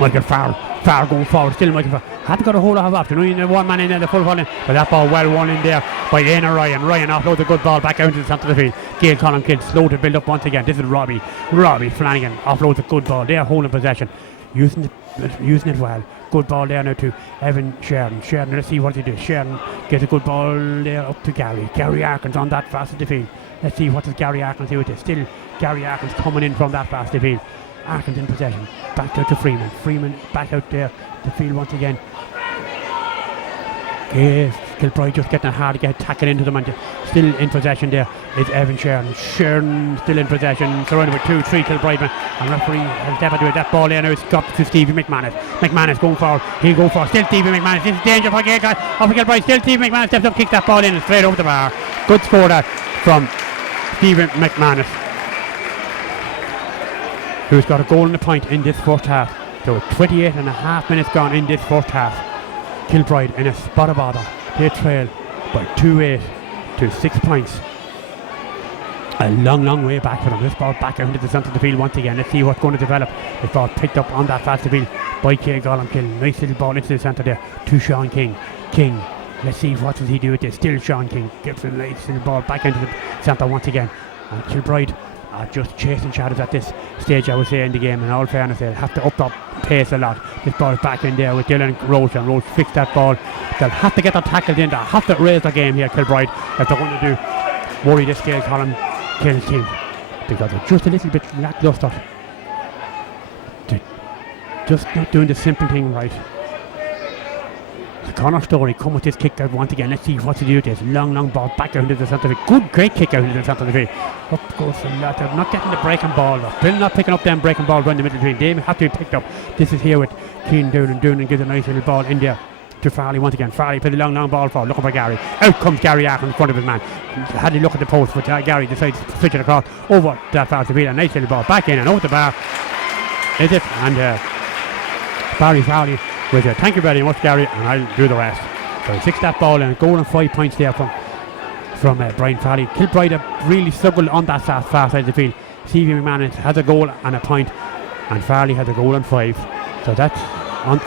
Michael Farrell. Farrell going forward. Still Michael Farrell. Hadn't got a whole lot of option. Only one man in there, the full ball in. But that ball well won in there by Éanna Ryan. Ryan offloads a good ball back out into the centre of the field. Gaeil Colmcille slow to build up once again. This is Robbie Flanagan offloads a good ball. They're holding possession. Using it well. Good ball there now to Evan Sheridan. Let's see what he does. Sheridan gets a good ball there up to Gary. Gary Arkins on that fast of the field. Let's see what does Gary Arkins do with this. Still Gary Arkins coming in from that fast of the field. Arkins in possession. Back out to Freeman. Freeman back out there to field once again. Kilbride just getting it hard to get tackling into them, and still in possession there is Evan Sheridan. Sheridan still in possession, surrounded with 2-3 Kilbride men, and referee has never do it. That ball there now is got to Stevie McManus. McManus going forward, he'll go for still Stevie McManus. This is danger for Kilbride. Still Stevie McManus steps up, kicks that ball in and straight over the bar. Good score that from Stephen McManus, who's got a goal and a point in this first half. So 28.5 minutes gone in this first half. Kilbride in a spot of order. They trail by 2-8 to 6 points. A long way back for them. This ball back out into the centre of the field once again. Let's see what's going to develop. This ball picked up on that fast field by Gaeil Colmcille. Nice little ball into the centre there to Sean King. Let's see what does he do with this. Still Sean King gives a nice little ball back into the centre once again. And Kilbride are just chasing shadows at this stage, I would say, in the game. In all fairness, they'll have to up the pace a lot. This ball is back in there with Dylan Roach, and Roach fixed that ball. They'll have to get their tackles in. They'll have to raise their game here, Kilbride, if they're going to worry this Gaeil Colmcille team, because they're just a little bit lackluster. They're just not doing the simple thing right. Connor Story come with this kick out once again. Let's see what to do with this. Long ball back out into the centre of the field. Great kick out into the centre of the field. Up goes the lad. They're not getting the breaking ball. They're still not picking up them breaking ball around the middle of the field. They have to be picked up. This is here with Keane Doonan gives a nice little ball in there to Farley once again. Farley played a long ball forward, looking for Gary. Out comes Gary Arkin in front of his man. Had a look at the post, but Gary decides to switch it across over that far to the field. A nice little ball back in and over the bar. Is it? And Barry Farley with it. Thank you very much, Gary, and I'll do the rest. So he sticks that ball in, a goal and 5 points there from Brian Farley. Kilbride have really struggled on that far side of the field. Stevie McMahon has a goal and a point, and Farley has a goal and 5. So that's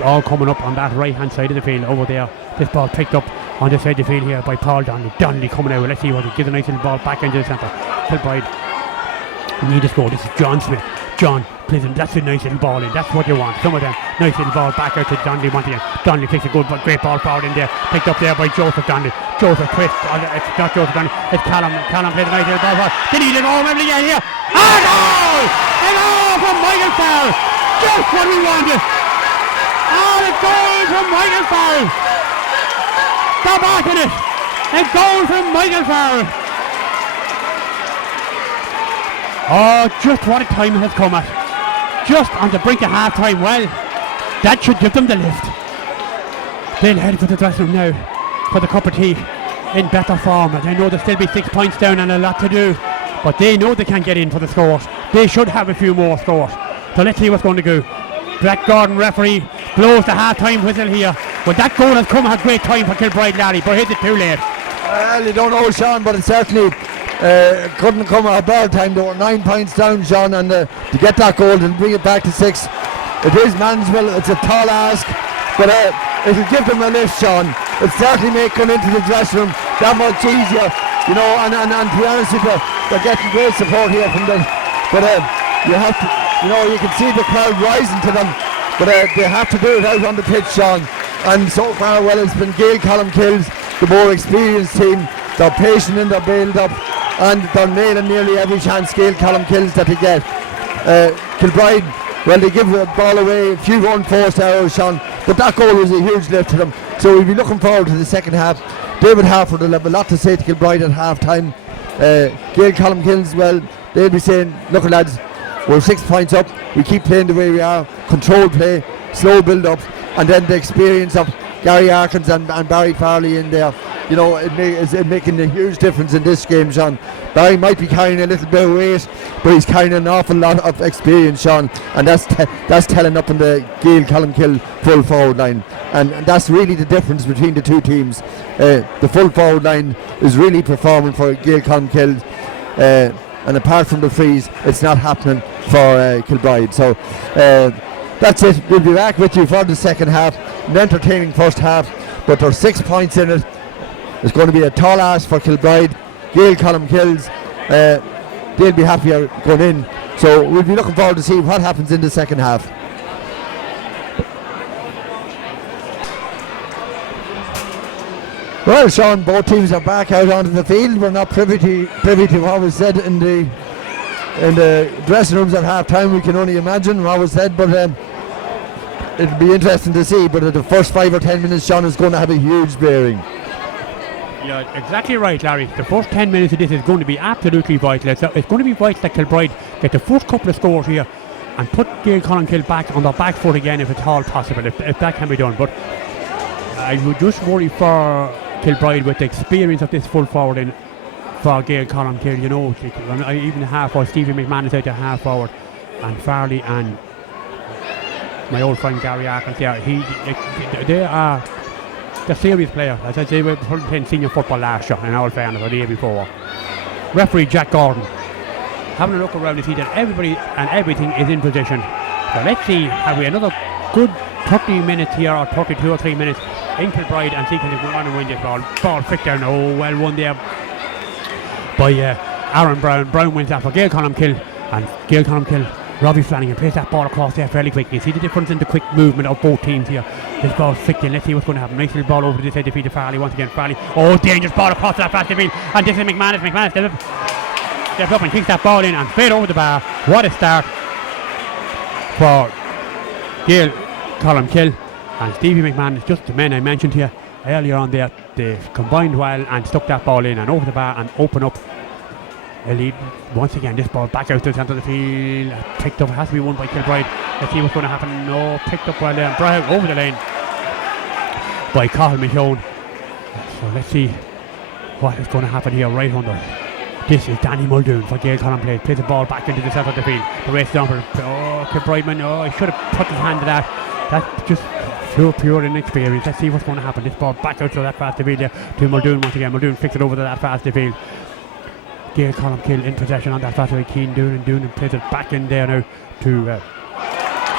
all coming up on that right hand side of the field over there. This ball picked up on this side of the field here by Paul Donnelly. Donnelly coming out. Let's see what he gives a nice little ball back into the centre. Kilbride need to score. This is John Smith. John plays him. That's a nice little ball in. That's what you want. Some of them. Nice little ball back out to Donnelly once again. Donnelly takes a good but great ball forward in there. Picked up there by Joseph Donnelly. Joseph twist. It's not Joseph Donnelly. It's Callum. Callum plays a nice little ball forward. They need it all again here. A goal! A goal from Michael Farrell. Just what we wanted. Oh, a goal from Michael Farrell. Stop asking it. A goal from Michael Farrell. Oh, just what a time it has come at. Just on the brink of half time. Well, that should give them the lift. They'll head for the dressing room now for the cup of tea in better form. And they know they'll still be 6 points down and a lot to do. But they know they can't get in for the scores. They should have a few more scores. So let's see what's going to go. Black Gordon referee blows the half-time whistle here. But that goal has come at a great time for Kilbride, Larry. But is it too late? Well, you don't know, Sean, but it certainly couldn't come at a bad time. They were 9 points down, Sean, and to get that goal and bring it back to 6, it is manageable. It's a tall ask, but it'll give them a lift, Sean. It'll certainly make going into the dressing room that much easier, you know. And to be honest with you, they're getting great support here from them. But you have to, you know, you can see the crowd rising to them. But they have to do it out on the pitch, Sean. And so far, well, it's been Gaeil Colmcille, the more experienced team. They're patient in their build-up, and they're nailing nearly every chance Gaeil Colmcille that they get. Kilbride, well, they give the ball away, a few unforced errors, Sean, but that goal was a huge lift to them. So we'll be looking forward to the second half. David Harford will have a lot to say to Kilbride at half-time. Gaeil Colmcille, well, they'll be saying, look lads, we're 6 points up, we keep playing the way we are, controlled play, slow build-up, and then the experience of Gary Arkins and Barry Farley in there. You know, it's making a huge difference in this game, Sean. Barry might be carrying a little bit of weight, but he's carrying an awful lot of experience, Sean, and that's telling up in the Gaeil Colmcille full forward line, and that's really the difference between the two teams. The full forward line is really performing for Gaeil Colmcille, and apart from the freeze, it's not happening for Kilbride. So that's it. We'll be back with you for the second half. An entertaining first half, but there's 6 points in it. It's going to be a tall ask for Kilbride. Gaeil Colmcille, they'll be happier going in. So we'll be looking forward to see what happens in the second half. Well, Sean, both teams are back out onto the field. We're not privy to what was said in the dressing rooms at half time. We can only imagine what was said, but it'll be interesting to see. But the first 5 or 10 minutes, Sean, is going to have a huge bearing. Yeah, exactly right, Larry. The first 10 minutes of this is going to be absolutely vital. It's going to be vital that Kilbride get the first couple of scores here and put Gaeil Colmcille back on their back foot again if it's all possible, if that can be done. But I would just worry for Kilbride with the experience of this full forward in for Gaeil Colmcille. You know, even the half forward, Stevie McMahon is out to half forward, and Farley and my old friend Gary Arkins there. They're serious players. As I say, they were playing senior football last year in all fairness, or the year before. Referee Jack Gordon having a look around to see that everybody and everything is in position. So let's see, have we another good 30 minutes here, or 32 or 3 minutes in Kilbride, and see if we want to win this ball. Ball flicked down. Oh, well won there by Aaron Brown. Brown wins that for Gaeil Colmcille, and Gaeil Colmcille, Robbie Flanagan plays that ball across there fairly quickly. See the difference in the quick movement of both teams here. This ball flicked in. Let's see what's going to happen. Nice little ball over to this side to feed to Farley once again. Farley. Oh, dangerous ball across that fast field. And this is McManus. McManus steps up and kicks that ball in and straight over the bar. What a start for Gaeil Colmcille. And Stevie McMahon is just the men I mentioned here earlier on there. They combined well and stuck that ball in and over the bar and open up a lead. Once again, this ball back out to the centre of the field. Picked up, has to be won by Kilbride. Let's see what's going to happen. No, picked up well there. Brown over the lane by Colmcille. So let's see what is going to happen here right under. This is Danny Muldoon for Gaeil Colmcille. Plays the ball back into the centre of the field. The race down for Kilbride man. Oh, he should have put his hand to that. That's just pure inexperience. Let's see what's going to happen. This ball back out to that fast field there to Muldoon once again. Muldoon flicks it over to that fast field. Gaeil Colmcille in possession on that fast field. Keane Doonan plays it back in there now to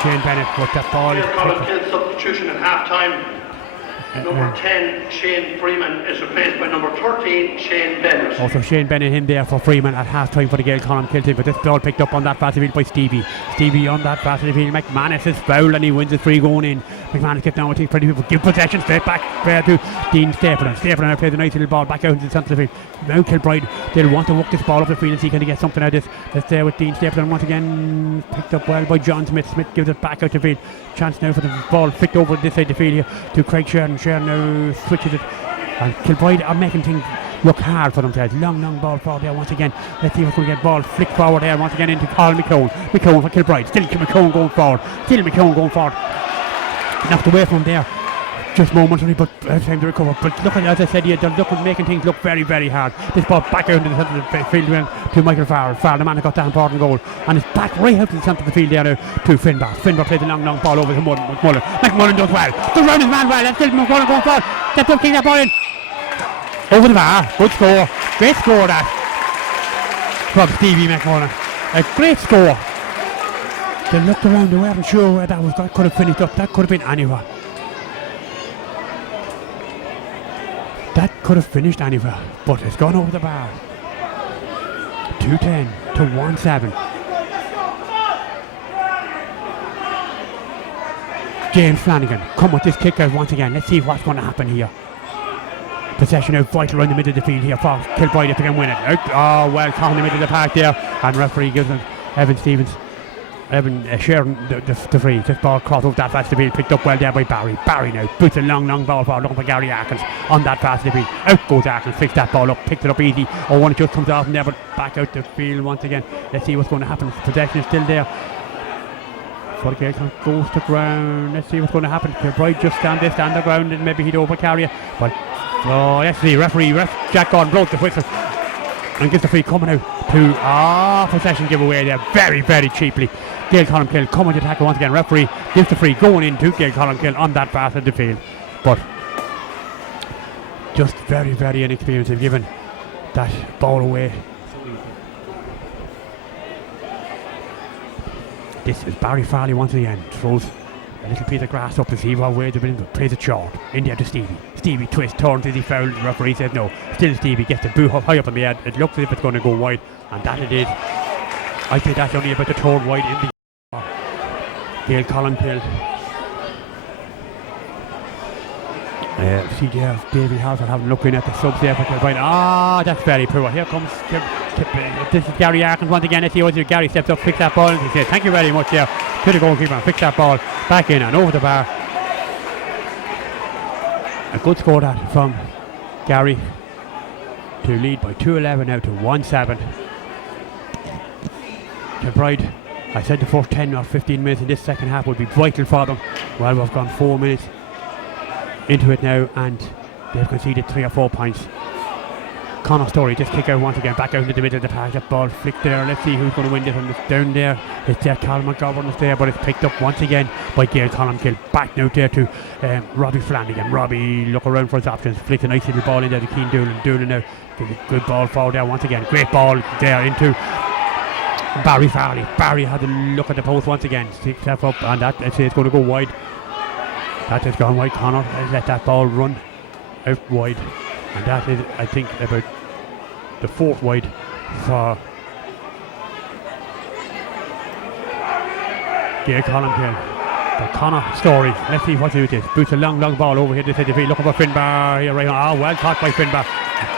Shane Bennett. But that ball Gaeil Colmcille substitution at half time. Number 10, Shane Freeman, is replaced by number 13, Shane Bennett. Also Shane Bennett in there for Freeman at half time for the Gaeil Colmcille team. But this ball picked up on that fast field by Stevie. Stevie on that fast field. McManus is fouled and he wins it free going in. McManus gets down with these pretty people. Give possession straight back there to Dean Stapleton. Stapleton plays a nice little ball back out into the centre of the field. Now Kilbride, they'll want to work this ball up the field and see can they get something out of this. Let's there with Dean Stapleton once again. Picked up well by John Smith. Smith gives it back out the field. Chance now for the ball flicked over this side of the field here to Craig Sheridan. Sheridan now switches it. And Kilbride are making things look hard for themselves. Long ball forward there once again. Let's see what's going to get ball flicked forward there once again into Paul McCone. McCone for Kilbride. Still McCone going forward. Knocked away from there. Just momentarily, but time to recover. But look at, as I said, they're making things look very, very hard. This ball back out into the centre of the field to Michael Farrell. Farrell, the man that got that important goal. And it's back right out to the centre of the field there now to Finbar. Finbar plays a long ball over to McMullen. McMullen does well. Goes round his man well. That's still McMullen going forward. That's up, kick that ball in. Over the bar. Good score. Great score that. From Stevie McMullen. A great score. They looked around, they weren't sure where that could have finished up. That could have been anywhere. That could have finished anywhere, but it's gone over the bar. 2-10 to 1-7. James Flanagan come with this kick out once again. Let's see what's going to happen here. Possession out vital around the middle of the field here for Kilbride if they can win it. Out. Oh well, caught in the middle of the park there, and referee gives them Evan Sheridan the free. This ball crossed over that fast field, picked up well there by Barry. Barry now boots a long ball forward, looking for Gary Arkins on that fast field. Out goes Arkins, picks that ball up, picked it up easy. Oh, one it just comes off in there, but back out the field once again. Let's see what's going to happen. Possession is still there. For the Gaeil goes to ground. Let's see what's going to happen. Kilbride just stand the ground and maybe he'd overcarry it. But let's see, referee Jack Gordon broke the whistle and gets the free coming out to possession giveaway there very, very cheaply. Gaeil Colmcille coming to tackle once again. Referee gives the free going into Gaeil Colmcille on that pass of the field. But just very, very inexperienced. They've given that ball away. This is Barry Farley once again. Throws a little piece of grass up to see what way they've been, but plays it short. In there to Stevie. Stevie twists, turns as he fouled. The referee says no. Still Stevie gets the boo high up in the air. It looks as if it's going to go wide, and that it is. I think that's only about to turn wide in the Gaeil Colmcille. CJF Davy Halford having looking at the subs there for Kilbride. That's very poor. Here comes this is Gary Arkins once again. Let's see what Gary steps up, fix that ball, and he says thank you very much there to the goalkeeper and fix that ball back in and over the bar. A good score that from Gary to lead by 2-11 now to 1-7. Kilbride, I said the first 10 or 15 minutes in this second half would be vital for them. Well, we've gone 4 minutes into it now and they've conceded 3 or 4 points. Conor Story just kick out once again, back out into the middle of the park. That ball flicked there. Let's see who's going to win this one. It's down there. It's there. Colin McGovern is there, but it's picked up once again by Gaeil Colmcille. Back now there to Robbie Flanagan. Robbie look around for his options. Flicks a nice little ball in there to Keane Doolan. Doolan now. Good ball forward there once again. Great ball there into Barry Farley. Barry had a look at the post once again. Sticks that up, and that it's going to go wide. That has gone wide. Conor has let that ball run out wide, and that is, I think, about the 4th wide for Gaeil Colmcille. But Conor Story, let's see what he did. Boots a long ball over here to the field, looking for Finbar here right on. Well caught by Finbar.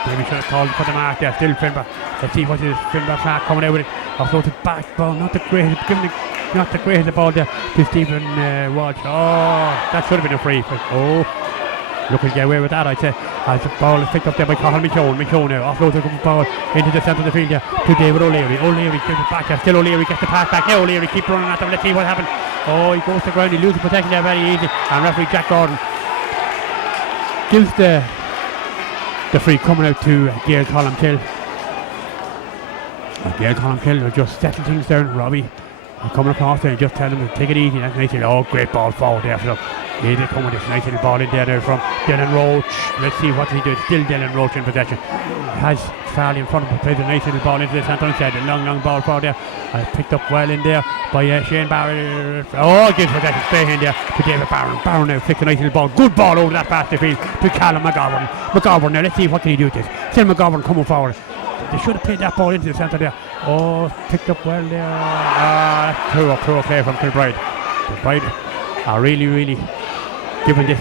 Maybe should have called for the mark there. Still Finbar. Let's see what it is. Finbar Clark coming out with it. Offloaded back ball, not the greatest. Giving not the greatest ball there to Stephen Walsh. Oh, that should have been a free. Oh, looking to get away with that, I'd say. As the ball is picked up there by Cathal McKeown. McKeown now offloads the ball into the centre of the field there to David O'Leary. O'Leary gives it back there. Still O'Leary gets the pass back. Now O'Leary keep running at them. Let's see what happens. Oh, he goes to the ground. He loses possession there very easy. And referee Jack Gordon gives the free coming out to Gaeil Colmcille. Gaeil Colmcille will just settle things down. Robbie coming across there and just tell him to take it easy. That's nice. Oh, great ball forward there for them. Here they come with this nice little ball in there now from Dylan Roach. Let's see what he does. Still Dylan Roach in possession. Has Farley in front of him. Plays a nice little ball into the centre instead. A long ball forward there. Picked up well in there by Shane Barry. Oh, gives possession straight in there to David Barron. Barron now flicks a nice little ball. Good ball over that past the field to Callum McGovern. McGovern now, let's see what can he do with this. Still McGovern coming forward. They should have played that ball into the centre there. Oh, picked up well there. Through a play from Kilbride. Kilbride are really giving this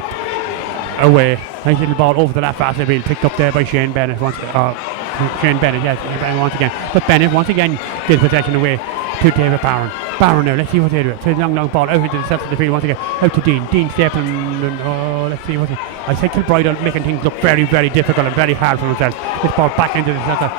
away. Nice little ball over the left fast field, picked up there by Shane Bennett once again. But Bennett once again gives possession away to David Barron. Barron now, let's see what they do. Plays a long ball out into the centre of the field once again. Out to Dean. Dean Stapleton. Oh, let's see what I think Kilbride are making things look very difficult and very hard for themselves. This ball back into the centre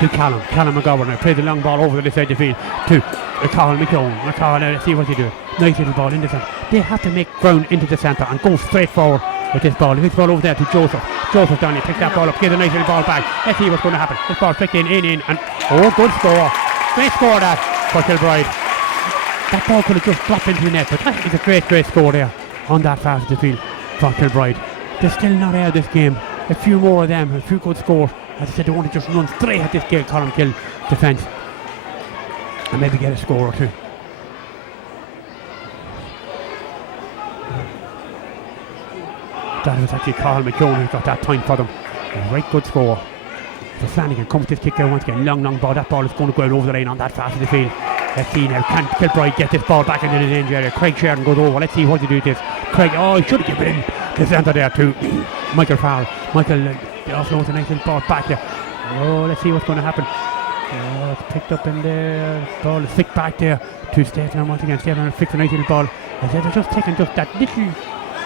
to Callum McGovern. Now plays a long ball over the side of the field to Colin McKeown. McCall now, let's see what they do. Nice little ball in the centre. They have to make ground into the centre and go straight forward with this ball. This ball over there to Joseph. Joseph Downey picks that ball up, gives a nice little ball back. Let's see what's going to happen. This ball flicked in, and oh, good score. Great score that for Kilbride. That ball could have just dropped into the net, but that is a great score there on that far of the field for Kilbride. They're still not out of this game. A few more of them, a few good scores. As I said, they want to just run straight at this Gaeil Colmcille defence and maybe get a score or two. That was actually Carl McKeown who got that point for them. A right good score. So Flanagan comes this kick there once again. Long ball. That ball is going to go out over the line on that fast of the field. Let's see now. Can Kilbride get this ball back into the danger area? Craig Sheridan goes over. Let's see what he do with this. Craig, he should have given in the centre there to Michael Farrell. Michael offloads a nice little ball back there. Oh, let's see what's going to happen. Oh, it's picked up in there. Ball is flicked back there to Stephen once again. Stephen flicks a nice little ball. I said they're just taking just that little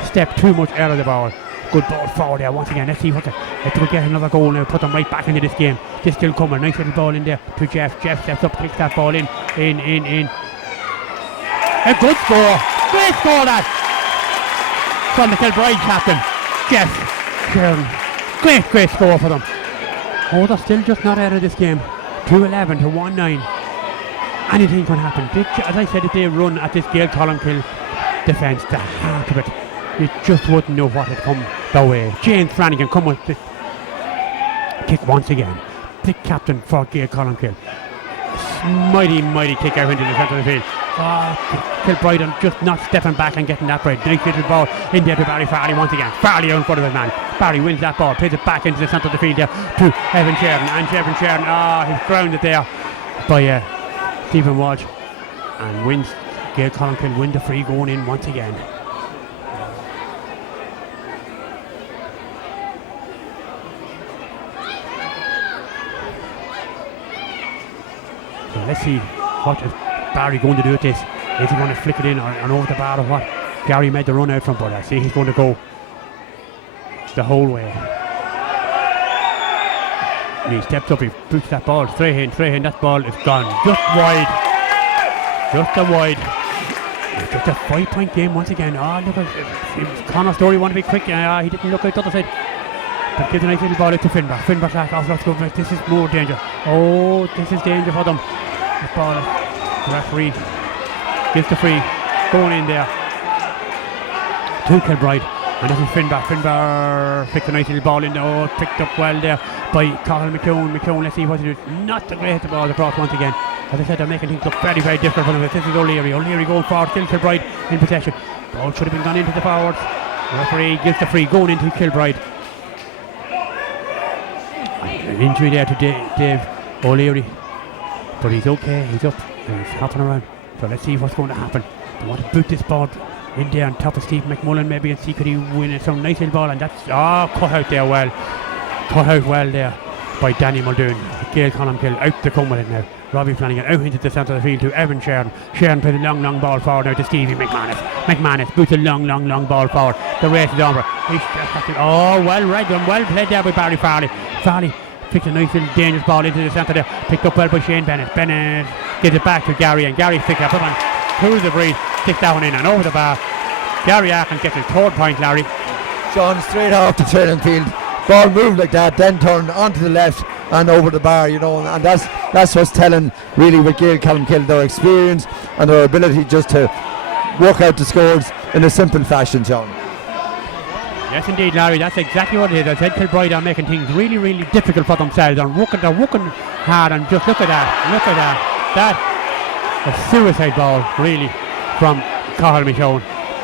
step too much out of the ball. Good ball forward there once again. Let's see what if they get another goal now. Put them right back into this game. They're still coming. Nice little ball in there to Jeff. Jeff steps up, kicks that ball in. A good score. Great score that from the Kilbride captain, Jeff Sheridan. Great score for them. Oh, they're still just not out of this game. 2-11 to 1-9. Anything can happen. As I said, if they run at this Gaeil Colmcille defence, the heart of it, you just wouldn't know what had come their way. James Flanagan come with the kick once again. The captain for Gaeil Colmcille. Mighty kick out into the centre of the field. Kilbride are just not stepping back and getting that right. Nice little ball in there to Barry Farley once again. Farley out in front of his man. Barry wins that ball, plays it back into the centre of the field there to Evan Sheridan. And Evan Sheridan, he's grounded there by Stephen Walsh. And wins. Gaeil Colmcille win the free going in once again. So let's see what is Barry going to do with this. Is he going to flick it in or over the bar or what? Gary made the run out from, but I see he's going to go the whole way. And he steps up, he puts that ball straight in, that ball is gone. Just wide. Just a wide. It's just a 5-point game once again. Look at Conor Story want to be quick. He didn't look out the other side. But gives a nice little ball out to Finbar. Finbar back off, let's go. This is more danger. Oh, this is danger for them. The ball, the referee gives the free. Going in there to Kilbride. And this is Finbar. Finbar picked a nice little ball in there. Oh, picked up well there by Colin McKeown. McKeown, let's see what he does. Not the great ball across once again. As I said, they're making things look very difficult for them. This is O'Leary. O'Leary going forward. Still Kilbride in possession. Ball should have been gone into the forwards. The referee gives the free. Going into Kilbride. An injury there to Dave O'Leary. But he's okay. He's up. He's hopping around. So let's see what's going to happen. They want to boot this ball in there on top of Steve McMullen maybe and see could he win it. Some nice little ball, and that's cut out there well. Cut out well there by Danny Muldoon. Gaeil Colmcille out to come with it now. Robbie Flanagan out into the centre of the field to Evan Sheridan. Sheridan plays a long ball forward now to Stevie McManus. McManus boots a long ball forward. The race is over. Oh, well read and well played there by Barry Farley. Farley picks a nice little dangerous ball into the centre there. Picked up well by Shane Bennett. Bennett gives it back to Gary, and Gary picks up and through the breeze, sticks that one in and over the bar. Gary Atkins gets his third point, Larry. Sean straight off the training field. Ball moved like that, then turned onto the left and over the bar, you know, and that's what's telling really with Gaeil Colmcille, their experience and their ability just to work out the scores in a simple fashion, Sean. Yes indeed, Larry, that's exactly what it is. I said Kilbride are making things really difficult for themselves and they're working hard, and just look at that. That's a suicide ball really from Colmcille.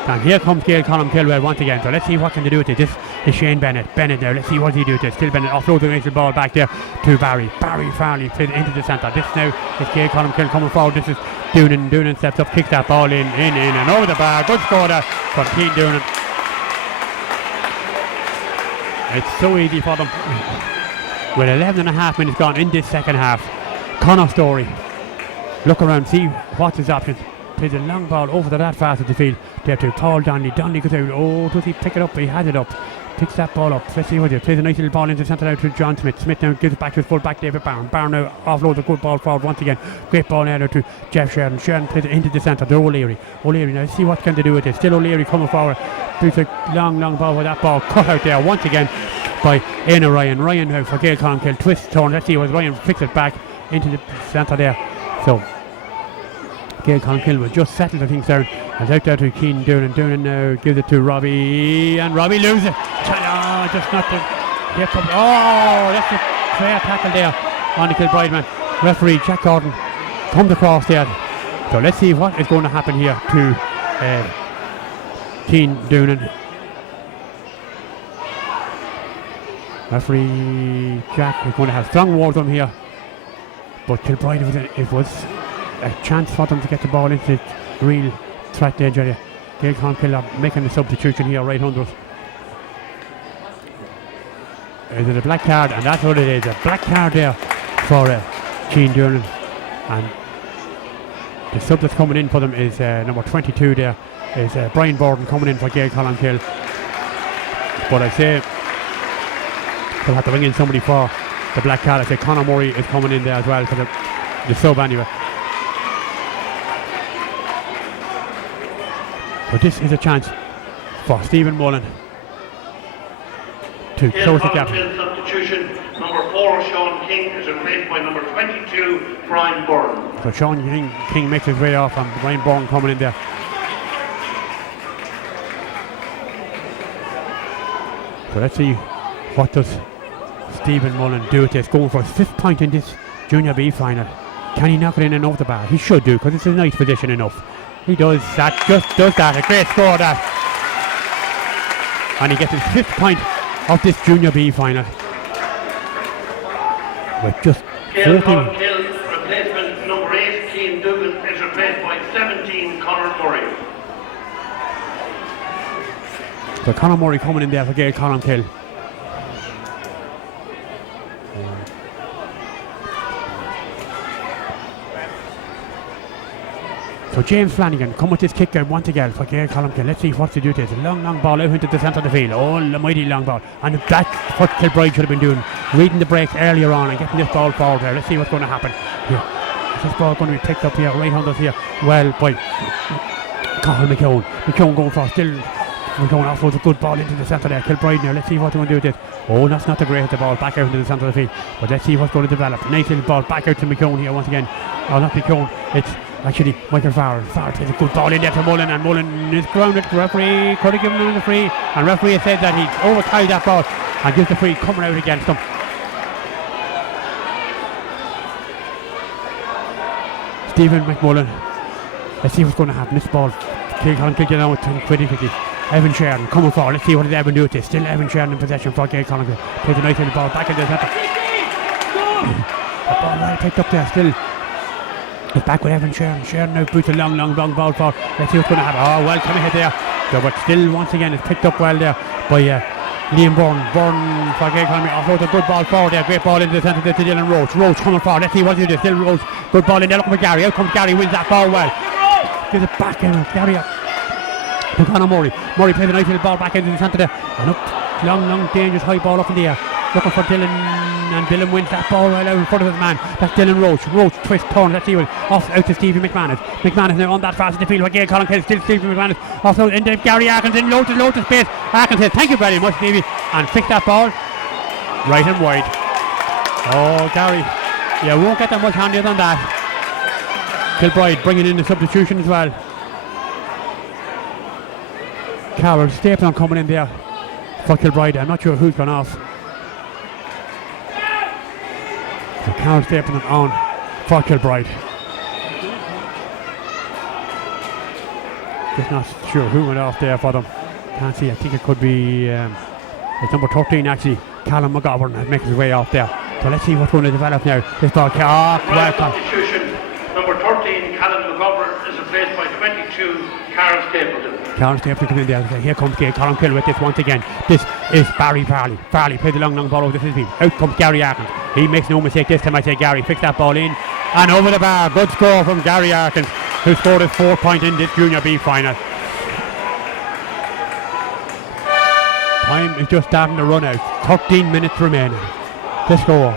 And here comes Gaeil Colmcille once again. So let's see what can they do with it. This is Shane Bennett. Bennett now. Let's see what he do with it. Still Bennett offloads the nice ball back there to Barry. Barry Farley played into the centre. This now is Gaeil Colmcille coming forward. This is Doonan. Doonan steps up, kicks that ball in and over the bar. Good score there from Keane Doonan. It's so easy for them. With 11 and a half minutes gone in this second half. Conor Story. Look around, see what's his options. Plays a long ball over to that fast of the field. There to Paul Donnelly. Donnelly goes out. Oh, does he pick it up? He has it up. Picks that ball up. Let's see what he does. Plays a nice little ball into the centre out to John Smith. Smith now gives it back to his full back David Barron. Barron now offloads a good ball forward once again. Great ball there to Jeff Sheridan. Sheridan plays it into the centre to O'Leary. O'Leary now, let's see what can they do with it. Still O'Leary coming forward. Plays a long ball with that ball cut out there once again by Éanna Ryan. Ryan now for Gaeil Colmcille. Twist turn. Let's see what Ryan flicks it back into the centre there. So Gaeil Colmcille will just settle the things down. And out there to Keane Doonan. Doonan now gives it to Robbie, and Robbie loses it. Oh, just not the. Here comes. Oh, that's a clear tackle there on the Kilbride man. Referee Jack Gordon comes across there. So let's see what is going to happen here to Keane Doonan. Referee Jack is going to have strong words on here. But Kilbride, it was a chance for them to get the ball into the real threat edge area. Gaeil Colmcille are making the substitution here right under us. Is it a black card? And that's what it is, a black card there for Keane Doonan. And the sub that's coming in for them is number 22 there, is Brian Borden coming in for Gaeil Colmcille. But I say they'll have to bring in somebody for the black card. I say Conor Murray is coming in there as well for the sub anyway. But this is a chance for Stephen Mullen to close the gap. Substitution, number 4 Sean King is replaced by number 22 Brian Byrne. So Sean King makes his way off, and Brian Byrne coming in there. So let's see what does Stephen Mullen do with this, going for his 5th point in this Junior B final. Can he knock it in and over the bar? He should do, because it's a nice position enough. He does that, just does that, a great score that. And he gets his 5th point of this Junior B final. With just 14. Replacement number 8, Keane Dugan, is replaced by 17, Conor Murray. So Conor Murray coming in there for Gaeil Colmcille. So James Flanagan come with this kick out once again for Gaeil Colmcille. Let's see what to do. There's a long ball out into the centre of the field. Oh, the mighty long ball. And that's what Kilbride should have been doing. Reading the breaks earlier on and getting this ball forward there. Let's see what's going to happen here. Is this ball going to be picked up here, right under here? Well, by Cathal McKeown. McKeown going for still. McKeown offloads a good ball into the centre there. Kilbride now. Let's see what they're going to do with this. Oh, that's not the great. The ball back out into the centre of the field. But let's see what's going to develop. Nice little ball back out to McKeown here once again. Oh, not McKeown. It's actually Michael Farrell. Farrell plays a good ball in there to Mullen, and Mullen is grounded. Referee could have given him the free, and referee has said that he's overtied that ball and gives the free coming out against him. Stephen McMullen. Let's see what's going to happen. This ball, Gaeil Colmcille get out pretty quickly. Evan Sheridan coming forward. Let's see what does Evan do with this. Still Evan Sheridan in possession for Gaeil Colmcille. Plays a nice little ball back into the centre. The ball right picked up there. Still it's back with Evan Sheridan. Sheridan now boots a long ball forward. Let's see what's going to happen. Oh, well coming hit there. So, but still once again it's picked up well there by Liam Byrne for Gaeil Colmcille. Offload a good ball forward there. Great ball into the centre to Dylan Roach. Roach coming forward. Let's see what he does. Dylan Roach. Good ball in there. Looking for Gary. Out comes Gary. Wins that ball well. Gives it back in. Gary up to Conor Murray. Murray plays a nice little ball back into the centre there. And up. Long, dangerous high ball up in the air. Looking for Dylan. And Dylan wins that ball right out in front of his man. That's Dylan Roach. Roach twist turn. Let's see what off out to Stevie McManus. McManus now on that fast in the field. Gaeil Colmcille still Stevie McManus. Offload into Gary Arkins in loads of space. Arkins says thank you very much, Stevie, and fix that ball right and wide. Oh, Gary, you won't get that much handier than that. Kilbride bringing in the substitution as well. Carroll Stapleton coming in there for Kilbride. I'm not sure who's gone off. So Carroll Stapleton on for Kilbride. Just not sure who went off there for them. Can't see. I think it could be it's number 13 actually. Callum McGovern has made his way off there. So let's see what's going to develop now. This ball, substitution. Number 13, Callum McGovern is replaced by 22, Carol Stapleton. Carol Stapleton coming in there. Here comes Gaeil Colmcille with this once again. This is Barry Farley. Farley plays a long ball over the field. Out comes Gary Arkins. He makes no mistake this time. I say Gary, fix that ball in. And over the bar. Good score from Gary Arkins, who scored his 4th point in this Junior B final. Time is just starting to run out. 13 minutes remaining. The score.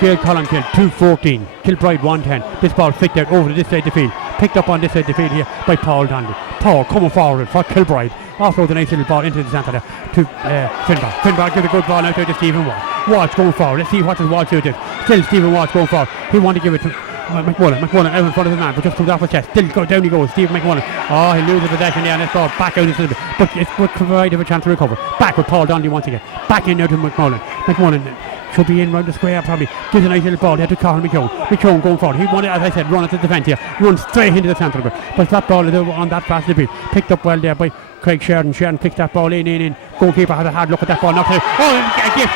Gaeil Colmcille 2-14. Kilbride 1-10. This ball flicked out over to this side of the field. Picked up on this side of the field here by Paul Donnelly. Paul coming forward for Kilbride. Offload a nice little ball into the centre there to Finbar. Finbar gives a good ball out there to Stephen Walsh. Walsh going forward. Let's see what does Walsh do. Still Stephen Walsh going forward. He wanted to give it to McMullen out in front of the man, but just comes off his chest. Still down he goes. Stephen McMullen. Oh, he loses possession there and this ball back out into the bit. But it's would provide a chance to recover. Back with Paul Donnelly once again. Back in now to McMullen. McMullen should be in round the square probably. Gives a nice little ball there to Carl McKeown. McKeown going forward. He wanted, as I said, run at the defence here. Runs straight into the centre of it. But that ball is on that fast the field. Picked up well there by Craig Sheridan. Sheridan picks that ball in. Goalkeeper had a hard look at that ball. Knocked it. Oh, a gift.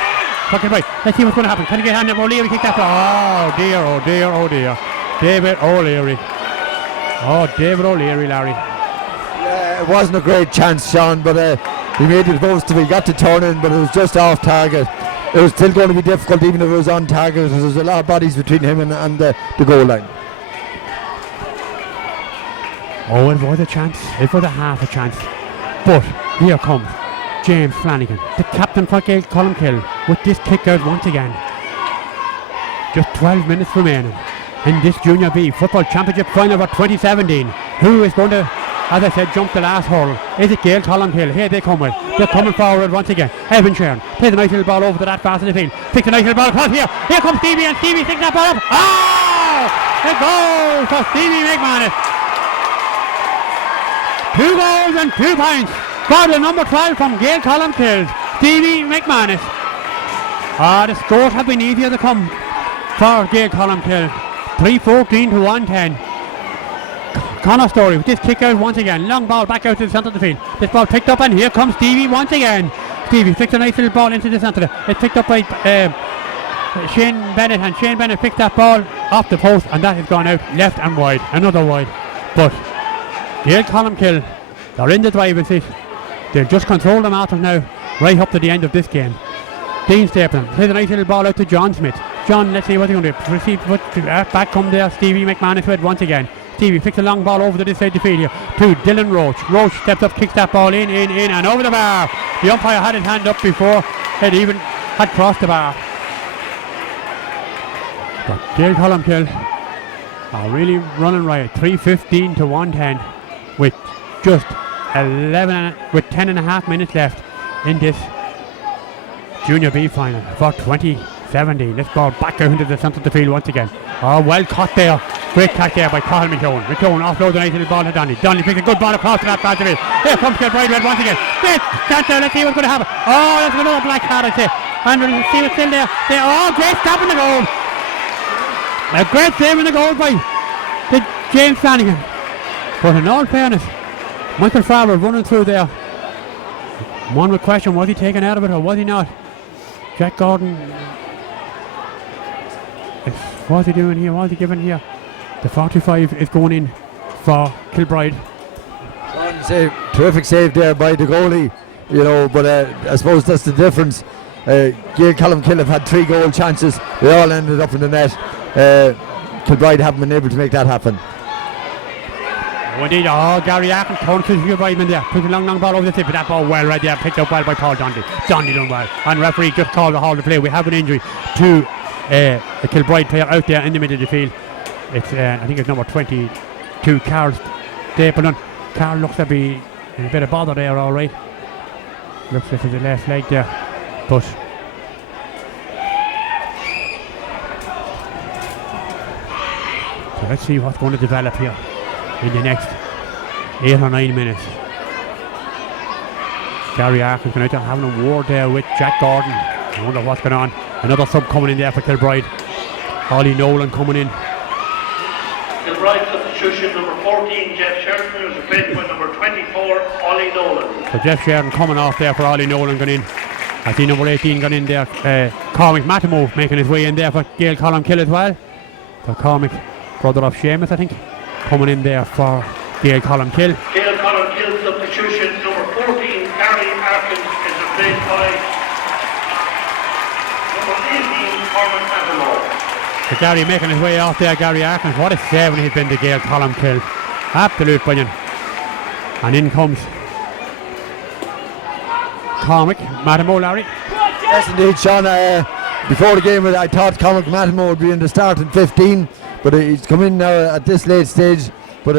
Fucking right. Let's see what's going to happen. Can he get hand up? O'Leary kick that ball. Oh dear. David O'Leary. Oh, David O'Leary, Larry. Yeah, it wasn't a great chance, Sean, but he made it most of it. He got to turn in, but it was just off target. It was still going to be difficult even if it was on target. There was a lot of bodies between him and the goal line. Oh, it was a chance. It was a half a chance. But here comes James Flanagan, the captain for Gaeil Colmcille, with this kick out once again. Just 12 minutes remaining in this Junior B Football Championship final for 2017. Who is going to, as I said, jump the last hurdle? Is it Gaeil Colmcille? Here they come with. They're coming forward once again. Evan Sharon plays a nice little ball over to that fast in the field. Picks a nice little ball across here. Here comes Stevie, and Stevie takes that ball up. Oh! A goal for Stevie McManus. 2 goals and 2 points for the number 12 from Gaeil Colmcille, Stevie McManus. The scores have been easier to come for Gaeil Colmcille. 3-14 to 1-10. Connor Story with this kick out once again. Long ball back out to the centre of the field. This ball picked up, and here comes Stevie once again. Stevie flicks a nice little ball into the centre. It's picked up by Shane Bennett, and Shane Bennett picked that ball off the post, and that has gone out left and wide. Another wide. But Gaeil Colmcille, they're in the driver's seat. They'll just control the matter now, right up to the end of this game. Dean Stapleton plays a nice little ball out to John Smith. John, let's see what he's going to do. Receive back come there. Stevie McManus with once again. Stevie flicks a long ball over to this side of the field here to Dylan Roach. Roach steps up, kicks that ball in and over the bar. The umpire had his hand up before it even had crossed the bar. But Gaeil Colmcille are really running riot. 3-15 to 1-10 with just 10 and a half minutes left in this Junior B final for 2017. This ball back out into the centre of the field once again. Oh, well caught there. Great catch there by Carl McKeown. McKeown offloads a nice little ball to Donny. Donny picks a good ball across to that part of it. Here comes Kilbride once again. Great chance there. Let's see what's going to happen. Oh, there's another black card, I'd say. And we'll see what's still there. Oh, great stop in the goal. A great save in the goal by James Flanagan. But in all fairness, Michael Farber running through there. One would question, was he taken out of it or was he not? Jack Gordon, what's he doing here? What's he giving here? The 45 is going in for Kilbride. Save, terrific save there by the goalie. but I suppose that's the difference. Gaeil Colmcille have had 3 goal chances. They all ended up in the net. Kilbride haven't been able to make that happen. Indeed, Gary Akin turned to Kilbride in there. Put a long ball over the tip, but that ball well right there. Picked up well by Paul Donnelly. Donnelly done well. And referee just called the halt of play. We have an injury to a Kilbride player out there in the middle of the field. It's I think it's number 22, Carl Stapleton. Carl looks to be in a bit of bother there, all right. Looks like the left leg there, but so let's see what's going to develop here in the next 8 or 9 minutes. Gary Arkin's going out there having a war there with Jack Gordon. I wonder what's going on. Another sub coming in there for Kilbride. Ollie Nolan coming in. Kilbride substitution, number 14, Jeff Sheridan, is replaced by number 24, Ollie Nolan. So Jeff Sheridan coming off there for Ollie Nolan going in. I see number 18 gone in there. Cormac Matamove making his way in there for Gaeil Colmcille as well. So Cormac, brother of Seamus, I think, coming in there for Gaeil Colmcille. Gaeil Colmcille substitution, number 14, Gary Arkins, is replaced by number 18, Cormac Matamove. So Gary making his way off there, Gary Arkins. What a save when he's been to Gaeil Colmcille. Absolute brilliant. And in comes Cormac Matamove, Larry. Yes, indeed, Sean. Before the game, I thought Cormac Matamove would be in the starting 15, but he's come in now at this late stage. But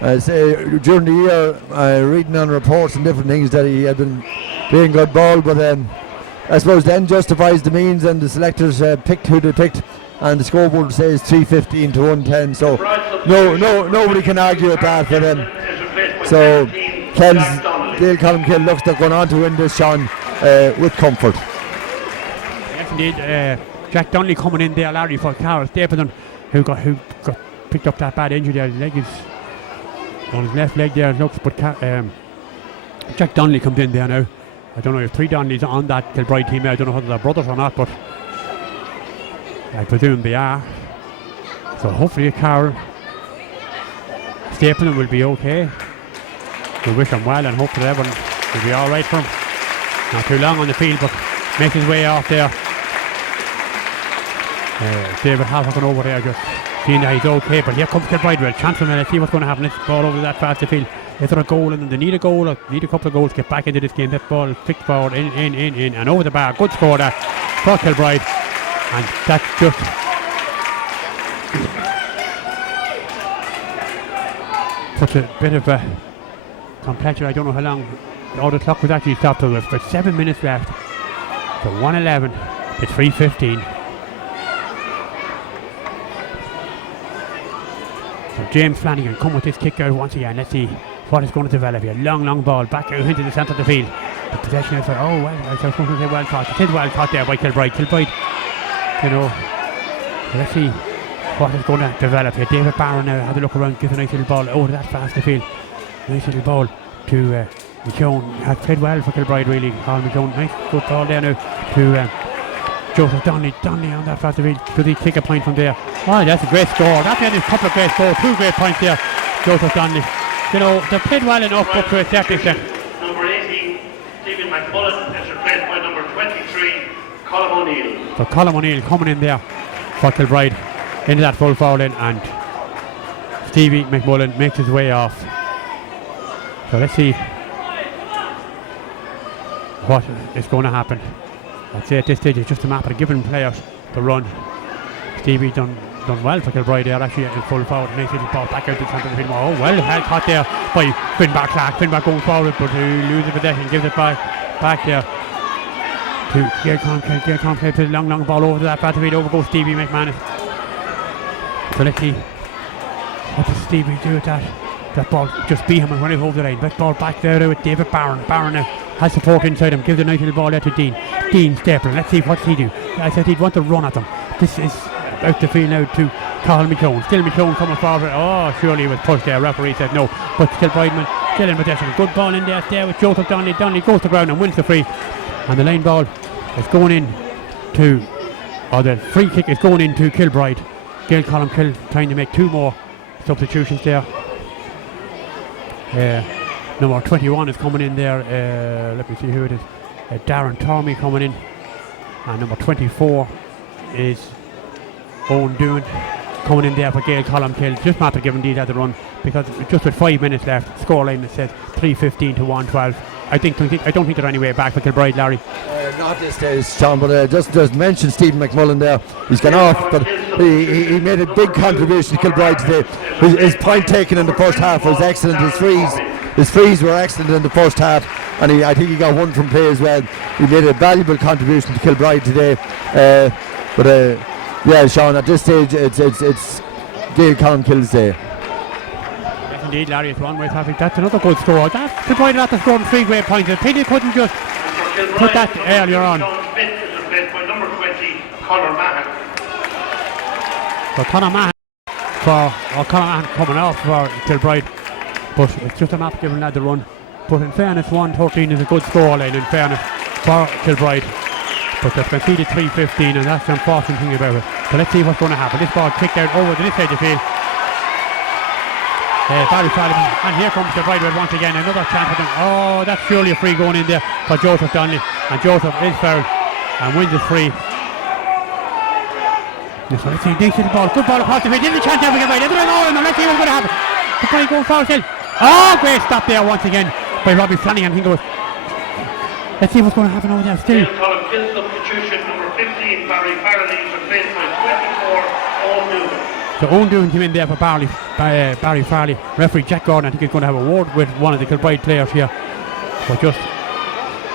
during the year, reading on reports and different things that he had been playing good ball, but I suppose the end justifies the means, and the selectors picked who they picked, and the scoreboard says 315 to 110. So nobody can argue with that for them. So Gaeil Colmcille looks to going on to win this, Sean, with comfort. Yes, indeed. Jack Donnelly coming in there, Larry, for Carl Stapleton, who got picked up that bad injury there. His leg is on his left leg there, it looks, but Jack Donnelly comes in there now. I don't know if 3 Donnellys on that Kilbride team. I don't know whether they're brothers or not, but I presume they are. So hopefully Carl Stapleton will be okay. We wish him well and hope that everyone will be alright for him. Not too long on the field, but makes his way off there. David Halford over there, just seeing that he's okay, but here comes Kilbride with a chance for a minute. Let's see what's going to happen. Let's ball over that fast the field. Is there a goal, and they need a goal, or need a couple of goals to get back into this game. That ball flicked forward, in, and over the bar. Good score there for Kilbride, and that's just puts a bit of a complexion. I don't know how long. The clock was actually stopped, so there's 7 minutes left. So 1:11 to 3:15. So James Flanagan come with this kick out once again. Let's see what is going to develop here. Long ball back out into the centre of the field. The possession outside. Oh well, I was going to say well caught. It is well caught there by Kilbride. So let's see what is going to develop here. David Barron now had a look around, gives a nice little ball over that fast the field. Nice little ball to McKeown. Has played well for Kilbride really. Paul McKeown, nice good ball there now to Joseph Donnelly on that fast the field. Could he take a point from there? Oh, that's a great score. That's a couple of great scores. 2 great points there, Joseph Donnelly. They've played well enough up to a certain extent. Number 18, Stephen McMullen, is replaced by number 23, Colm O'Neill. So Colm O'Neill coming in there for Kilbride into that full foul in, and Stevie McMullen makes his way off. So let's see what is going to happen. I'd say at this stage it's just a matter of giving players the run. Stevie done well for Kilbride there, actually in full forward. Nice little ball back out to the centre of the field. Oh well, held caught there by Finbar Clark. Finbar going forward, but he loses possession, gives it back there to Gaeil Colmcille. Gaeil Colmcille plays a long ball over to that fast field. Over goes Stevie McManus. So let's see what does Stevie do with that. That ball just beat him and run it over the line. That ball back there with David Barron. Barron now has support inside him. Gives a nice little ball there to Dean. Dean Stapleton. Let's see what he do. I said he'd want to run at them. This is out the field now to Carl McKeown. Still McKeown coming forward. Oh, surely he was pushed there. Referee said no. But Kilbrideman still in possession. Good ball in there with Joseph Donnelly. Donnelly goes to ground and wins the free. And the line ball is going in to, or the free kick is going into Kilbride. Gaeil Colmcille trying to make 2 more substitutions there. Number 21 is coming in there. Let me see who it is. Darren Tormey coming in. And number 24 is Owen Doon coming in there for Gaeil Colmcille. Just not to give these at the run, because just with 5 minutes left, scoreline it says 3:15 to 1:12. I don't think they're any way back for Kilbride, Larry. Not this stage, Sean, but just mention Stephen McMullen there. He's gone off, but he made a big contribution to Kilbride today. His point taken in the first half was excellent. His frees were excellent in the first half, and I think he got one from play as well. He made a valuable contribution to Kilbride today. Yeah, Sean, at this stage it's Gaeil Colmcille's day. Yes, indeed, Larry, it's one-way traffic. That's another good score. Kilbride had to score 3 great points. I think they couldn't just put that earlier on. Smith is replaced by number 20, Conor Mahan. So Conor Mahan coming off for Kilbride, but it's just enough giving that the run. But in fairness, 1:13 is a good scoreline in fairness for Kilbride. But they've conceded 3:15, and that's the unfortunate thing about it. So let's see what's going to happen. This ball kicked out over to this side of the field. Barry Fallon, and here comes Kilbride once again. Another chance for them. Oh, that's surely a free going in there for Joseph Donnelly. And Joseph is fouled and wins it free. So let's see, nice little ball. Good ball across the field. There's a chance there for Kilbride. Let's see what's going to happen. Kilbride going forward still. Oh, great stop there once again by Robbie Flanagan. I think it was. Let's see what's going to happen over there still. Gaeil Colmcille substitution, number 15, Barry Farrelly, is replaced by 24, Owen Doon. So Owen Doon came in there for Barry Farley. Referee Jack Gordon, I think, is going to have a word with one of the Kilbride players here. But just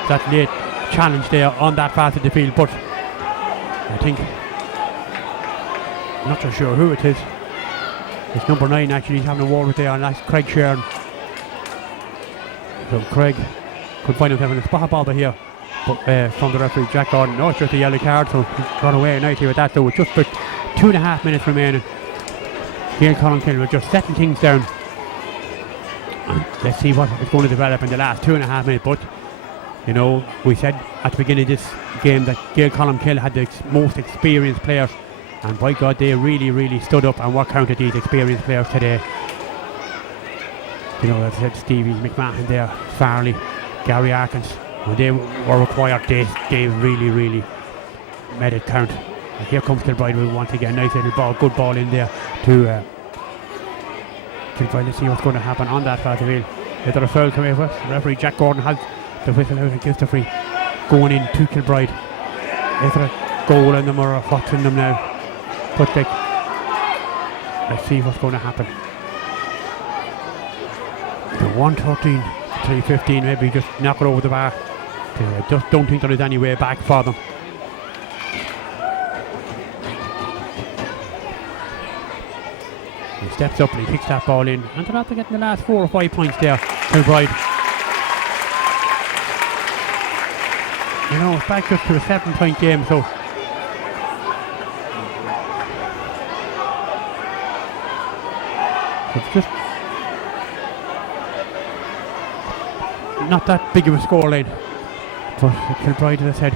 that late challenge there on that fast of the field. But I think, I'm not so sure who it is. It's number 9 actually, he's having a word with there, and that's Craig Sharon. So Craig could find himself in a spot bother here, but from the referee Jack Gordon. No, it's just a yellow card, so he's gone away nicely with that. So with just about 2.5 minutes remaining, Gaeil Colmcille will just settle things down. And let's see what is going to develop in the last 2.5 minutes. But you know, we said at the beginning of this game that Gaeil Colmcille had the most experienced players, and by God, they really stood up and worked counted these experienced players today. You know, as I said, Stevie McMahon there, Farley, Gary Arkins, when they were required, they really made it count. And here comes Kilbride with once again, nice little ball, good ball in there to Kilbride. Let's see what's going to happen on that part of the field. Is there a foul coming with us? Referee Jack Gordon has the whistle out and gives the free going in to Kilbride. Is there a goal in them or what's in them now? But let's see what's going to happen. The 1:13, 3:15, maybe just knock it over the bar. I just don't think there is any way back for them. He steps up and he kicks that ball in, and they're after getting the last 4 or 5 points there. Kilbride. You know, it's back just to a 7-point game, so it's just not that big of a scoreline. But Kilbride, as I said,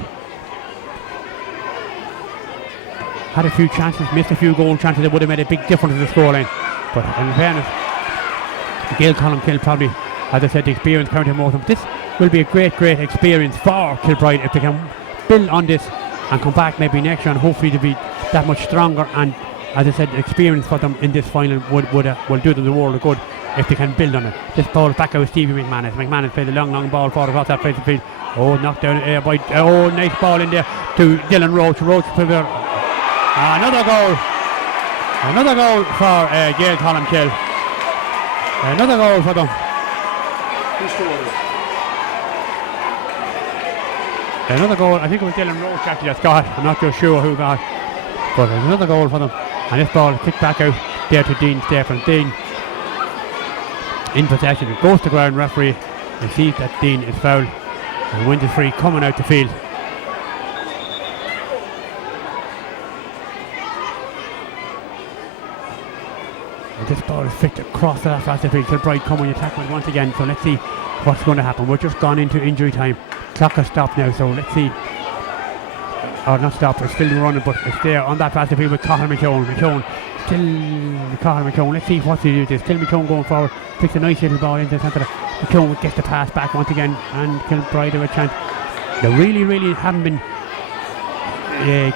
had a few chances, missed a few goal chances that would have made a big difference in the scoreline. But in fairness, Gaeil Colmcille probably, as I said, the experience counted more than this. Will be a great experience for Kilbride if they can build on this and come back maybe next year, and hopefully to be that much stronger. And as I said, the experience for them in this final will do them the world of good if they can build on it. This ball is back out with Stevie McManus. McManus played a long ball forward across that face of the field. Oh, knocked down by nice ball in there to Dylan Roach. Another goal for Gaeil Colmcille. Another goal for them. Another goal, I think it was Dylan Roach actually that got. I'm not just sure who got, but another goal for them. And this ball kicked back out there to Dean Stephen. Dean in possession. It goes to ground. Referee and sees that Dean is fouled and wins it free coming out the field. And this ball is flicked across the left side of the field. Kilbride coming attack once again. So let's see what's going to happen. We're just gone into injury time. Clock has stopped now, so let's see. Or not stopped, it's still running, but it's there on that fast of the field with Cathal McKeown. McKeown still Conor McClone. Let's see what he do this. Still McClone going forward. Takes a nice little ball into the centre. McClone gets the pass back once again, and Kilbride have a chance. They really haven't been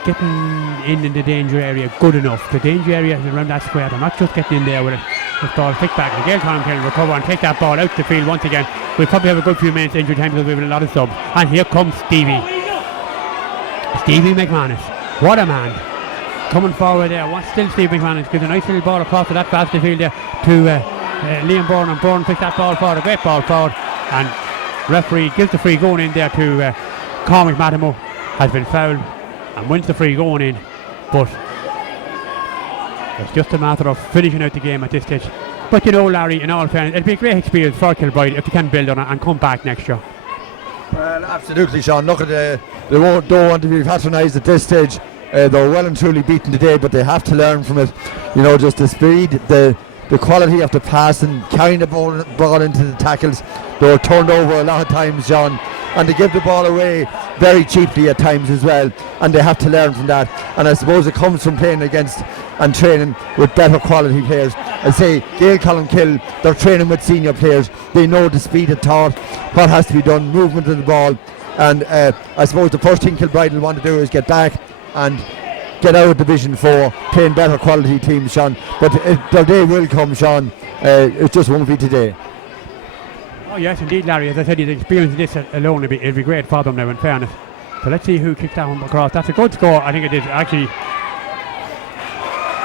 getting in the danger area good enough. The danger area is around that square. They're not just getting in there with it. This ball picked back. And Gaeil Colmcille will recover and take that ball out the field once again. We'll probably have a good few minutes injury time because we have a lot of subs. And here comes Stevie McManus. What a man. Coming forward there. What's still Stevie McManus? Gives a nice little ball across to that fast field there to Liam Byrne. And Byrne picks that ball forward. A great ball forward. And referee gives the free going in there to Cormac Matimo. Has been fouled and wins the free going in. But it's just a matter of finishing out the game at this stage. But you know, Larry, in all fairness, it'll be a great experience for Kilbride if they can build on it and come back next year. Well, absolutely, Sean. Look at they don't want to be patronised at this stage. They're well and truly beaten today, but they have to learn from it. You know, just the speed, the quality of the pass and carrying the ball into the tackles. They were turned over a lot of times, John, and they give the ball away very cheaply at times as well, and they have to learn from that. And I suppose it comes from playing against and training with better quality players. I say Gaeil Colmcille, they're training with senior players. They know the speed of thought, what has to be done, movement of the ball, and I suppose the first thing Kilbride will want to do is get back and get out of Division 4, playing better quality teams, Sean. But their day will come, Sean. It just won't be today. Oh yes, indeed, Larry. As I said, the experience of this alone it'll be great for them now, in fairness. So let's see who kicks that one across. That's a good score. I think it is actually,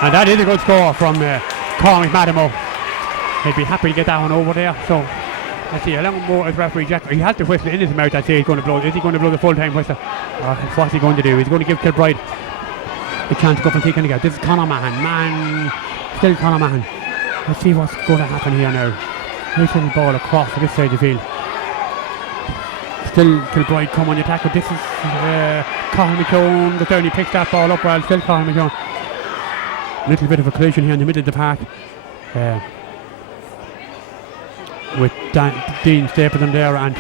and that is a good score from Cormac Matimo. He'd be happy to get that one over there. So let's see how long more is referee Jack. He has the whistle in his mouth. I say he's going to blow. Is he going to blow the full-time whistle? What's he going to do? He's going to give Kilbride a chance to go up and take it out. This is Conor Mahan. Still Conor Mahan. Let's see what's going to happen here now. Nice little ball across to this side of the field. Still Kilbride come on the attack, but this is Colin McCone goes down, he picks that ball up well. Still Colin McCone. A little bit of a collision here in the middle of the park with Dean Stapleton there and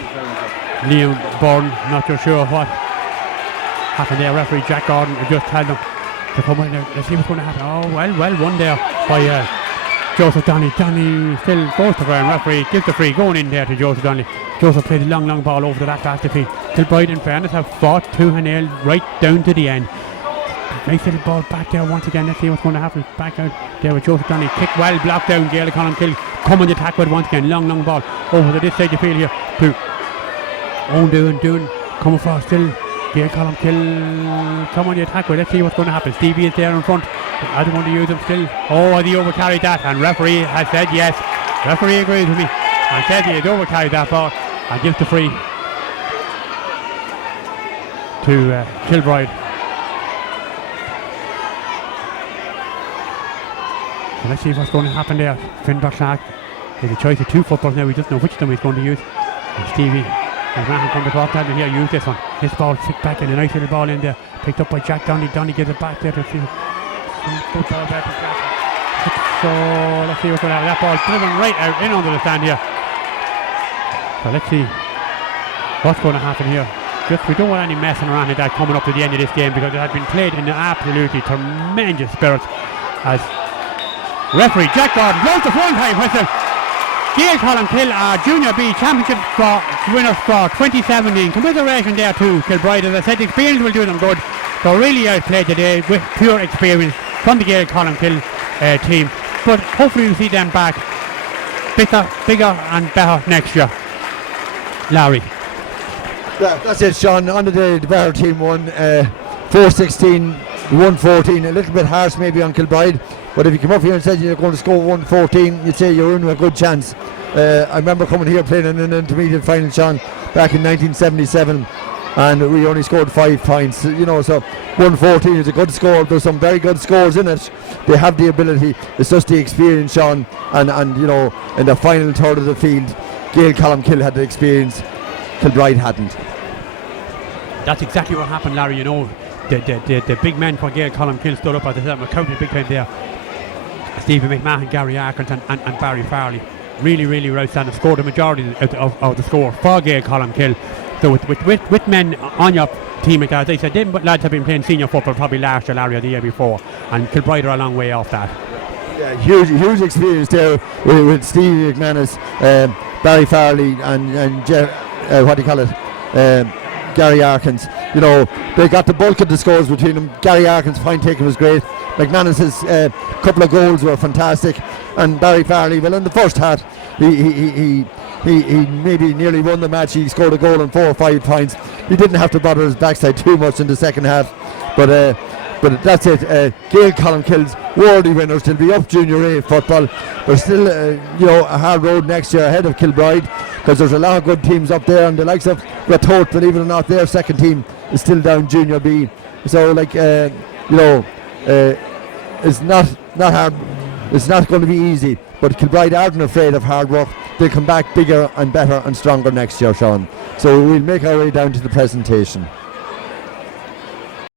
Liam Byrne. Not too sure what happened there. Referee Jack Gordon just told them to come on there. Let's see what's going to happen. Oh, well won there by Joseph Donnelly. Donnelly still goes to ground. Referee gives the free going in there to Joseph Donnelly. Joseph played a long ball over to that fast field. Kilbride, in fairness, have fought tooth and nail right down to the end. Nice little ball back there once again. Let's see what's going to happen. Back out there with Joseph Donnelly. Kick well blocked down. Gaeil Colmcille come on the attack with once again. Long ball over to this side of the field here to Owen Doon coming for still. Gaeil Colmcille come on the attack with. Let's see what's going to happen. Stevie is there in front. I don't want to use him still. Oh, he overcarried that, and referee has said yes. Referee agrees with me and said he had overcarried that ball and gives the free to Kilbride. So let's see what's going to happen there. Finbar Clark has a choice of two footballs now. He doesn't know which of them he's going to use. And Stevie McMahon comes across that and here use this one. This ball kicked back in, a nice little ball in there. Picked up by Jack Donnelly. Donnelly gives it back there to see. Good ball back to Clark. So let's see what's going to happen. That ball driven right out in under the stand here. So let's see what's going to happen here. Just we don't want any messing around like that coming up to the end of this game because it has been played in absolutely tremendous spirits as referee Jack Gordon blows the one-time whistle. Gaeil Colmcille are Junior B Championship winners for 2017. Commiseration there too, Kilbride. As I said, the experience will do them good. So really outplayed today with pure experience from the Gaeil Colmcille team. But hopefully we'll see them back bigger and better next year. Larry. Yeah, that's it, Sean. On the better team won 4-16, 1-14. A little bit harsh maybe on Kilbride. But if you come up here and said you're going to score 1-14, you'd say you're in a good chance. I remember coming here playing in an intermediate final, Sean, back in 1977, and we only scored 5 points. You know, so 1-14 is a good score. There's some very good scores in it. They have the ability. It's just the experience, Sean, and you know, in the final third of the field, Gaeil Colmcille had the experience. Kilbride hadn't. That's exactly what happened, Larry. You know, the big men for Gaeil Colmcille stood up. As I said, I'm counting big men there. Stephen McMahon, Gary Arkerton and Barry Farley really were outstanding. Scored the majority of the score for Gaeil Colmcille. So with men on your team, as I said, them lads have been playing senior football probably last year, Larry, or the year before, and Kilbride are a long way off that. Yeah, huge experience there with Stevie McManus, Barry Farley, and Gary Arkins. You know, they got the bulk of the scores between them. Gary Arkins' point taking was great. McManus's couple of goals were fantastic, and Barry Farley, well, in the first half, he maybe nearly won the match. He scored a goal and 4 or 5 points. He didn't have to bother his backside too much in the second half, but that's it. Gaeil Colmcille's worthy winners. They'll be up Junior A football. There's still a hard road next year ahead of Kilbride, because there's a lot of good teams up there, and the likes of Ratoath, believe it or not, their second team is still down Junior B. So it's not hard. It's not going to be easy, but Kilbride aren't afraid of hard work. They'll come back bigger and better and stronger next year, Sean. So we'll make our way down to the presentation.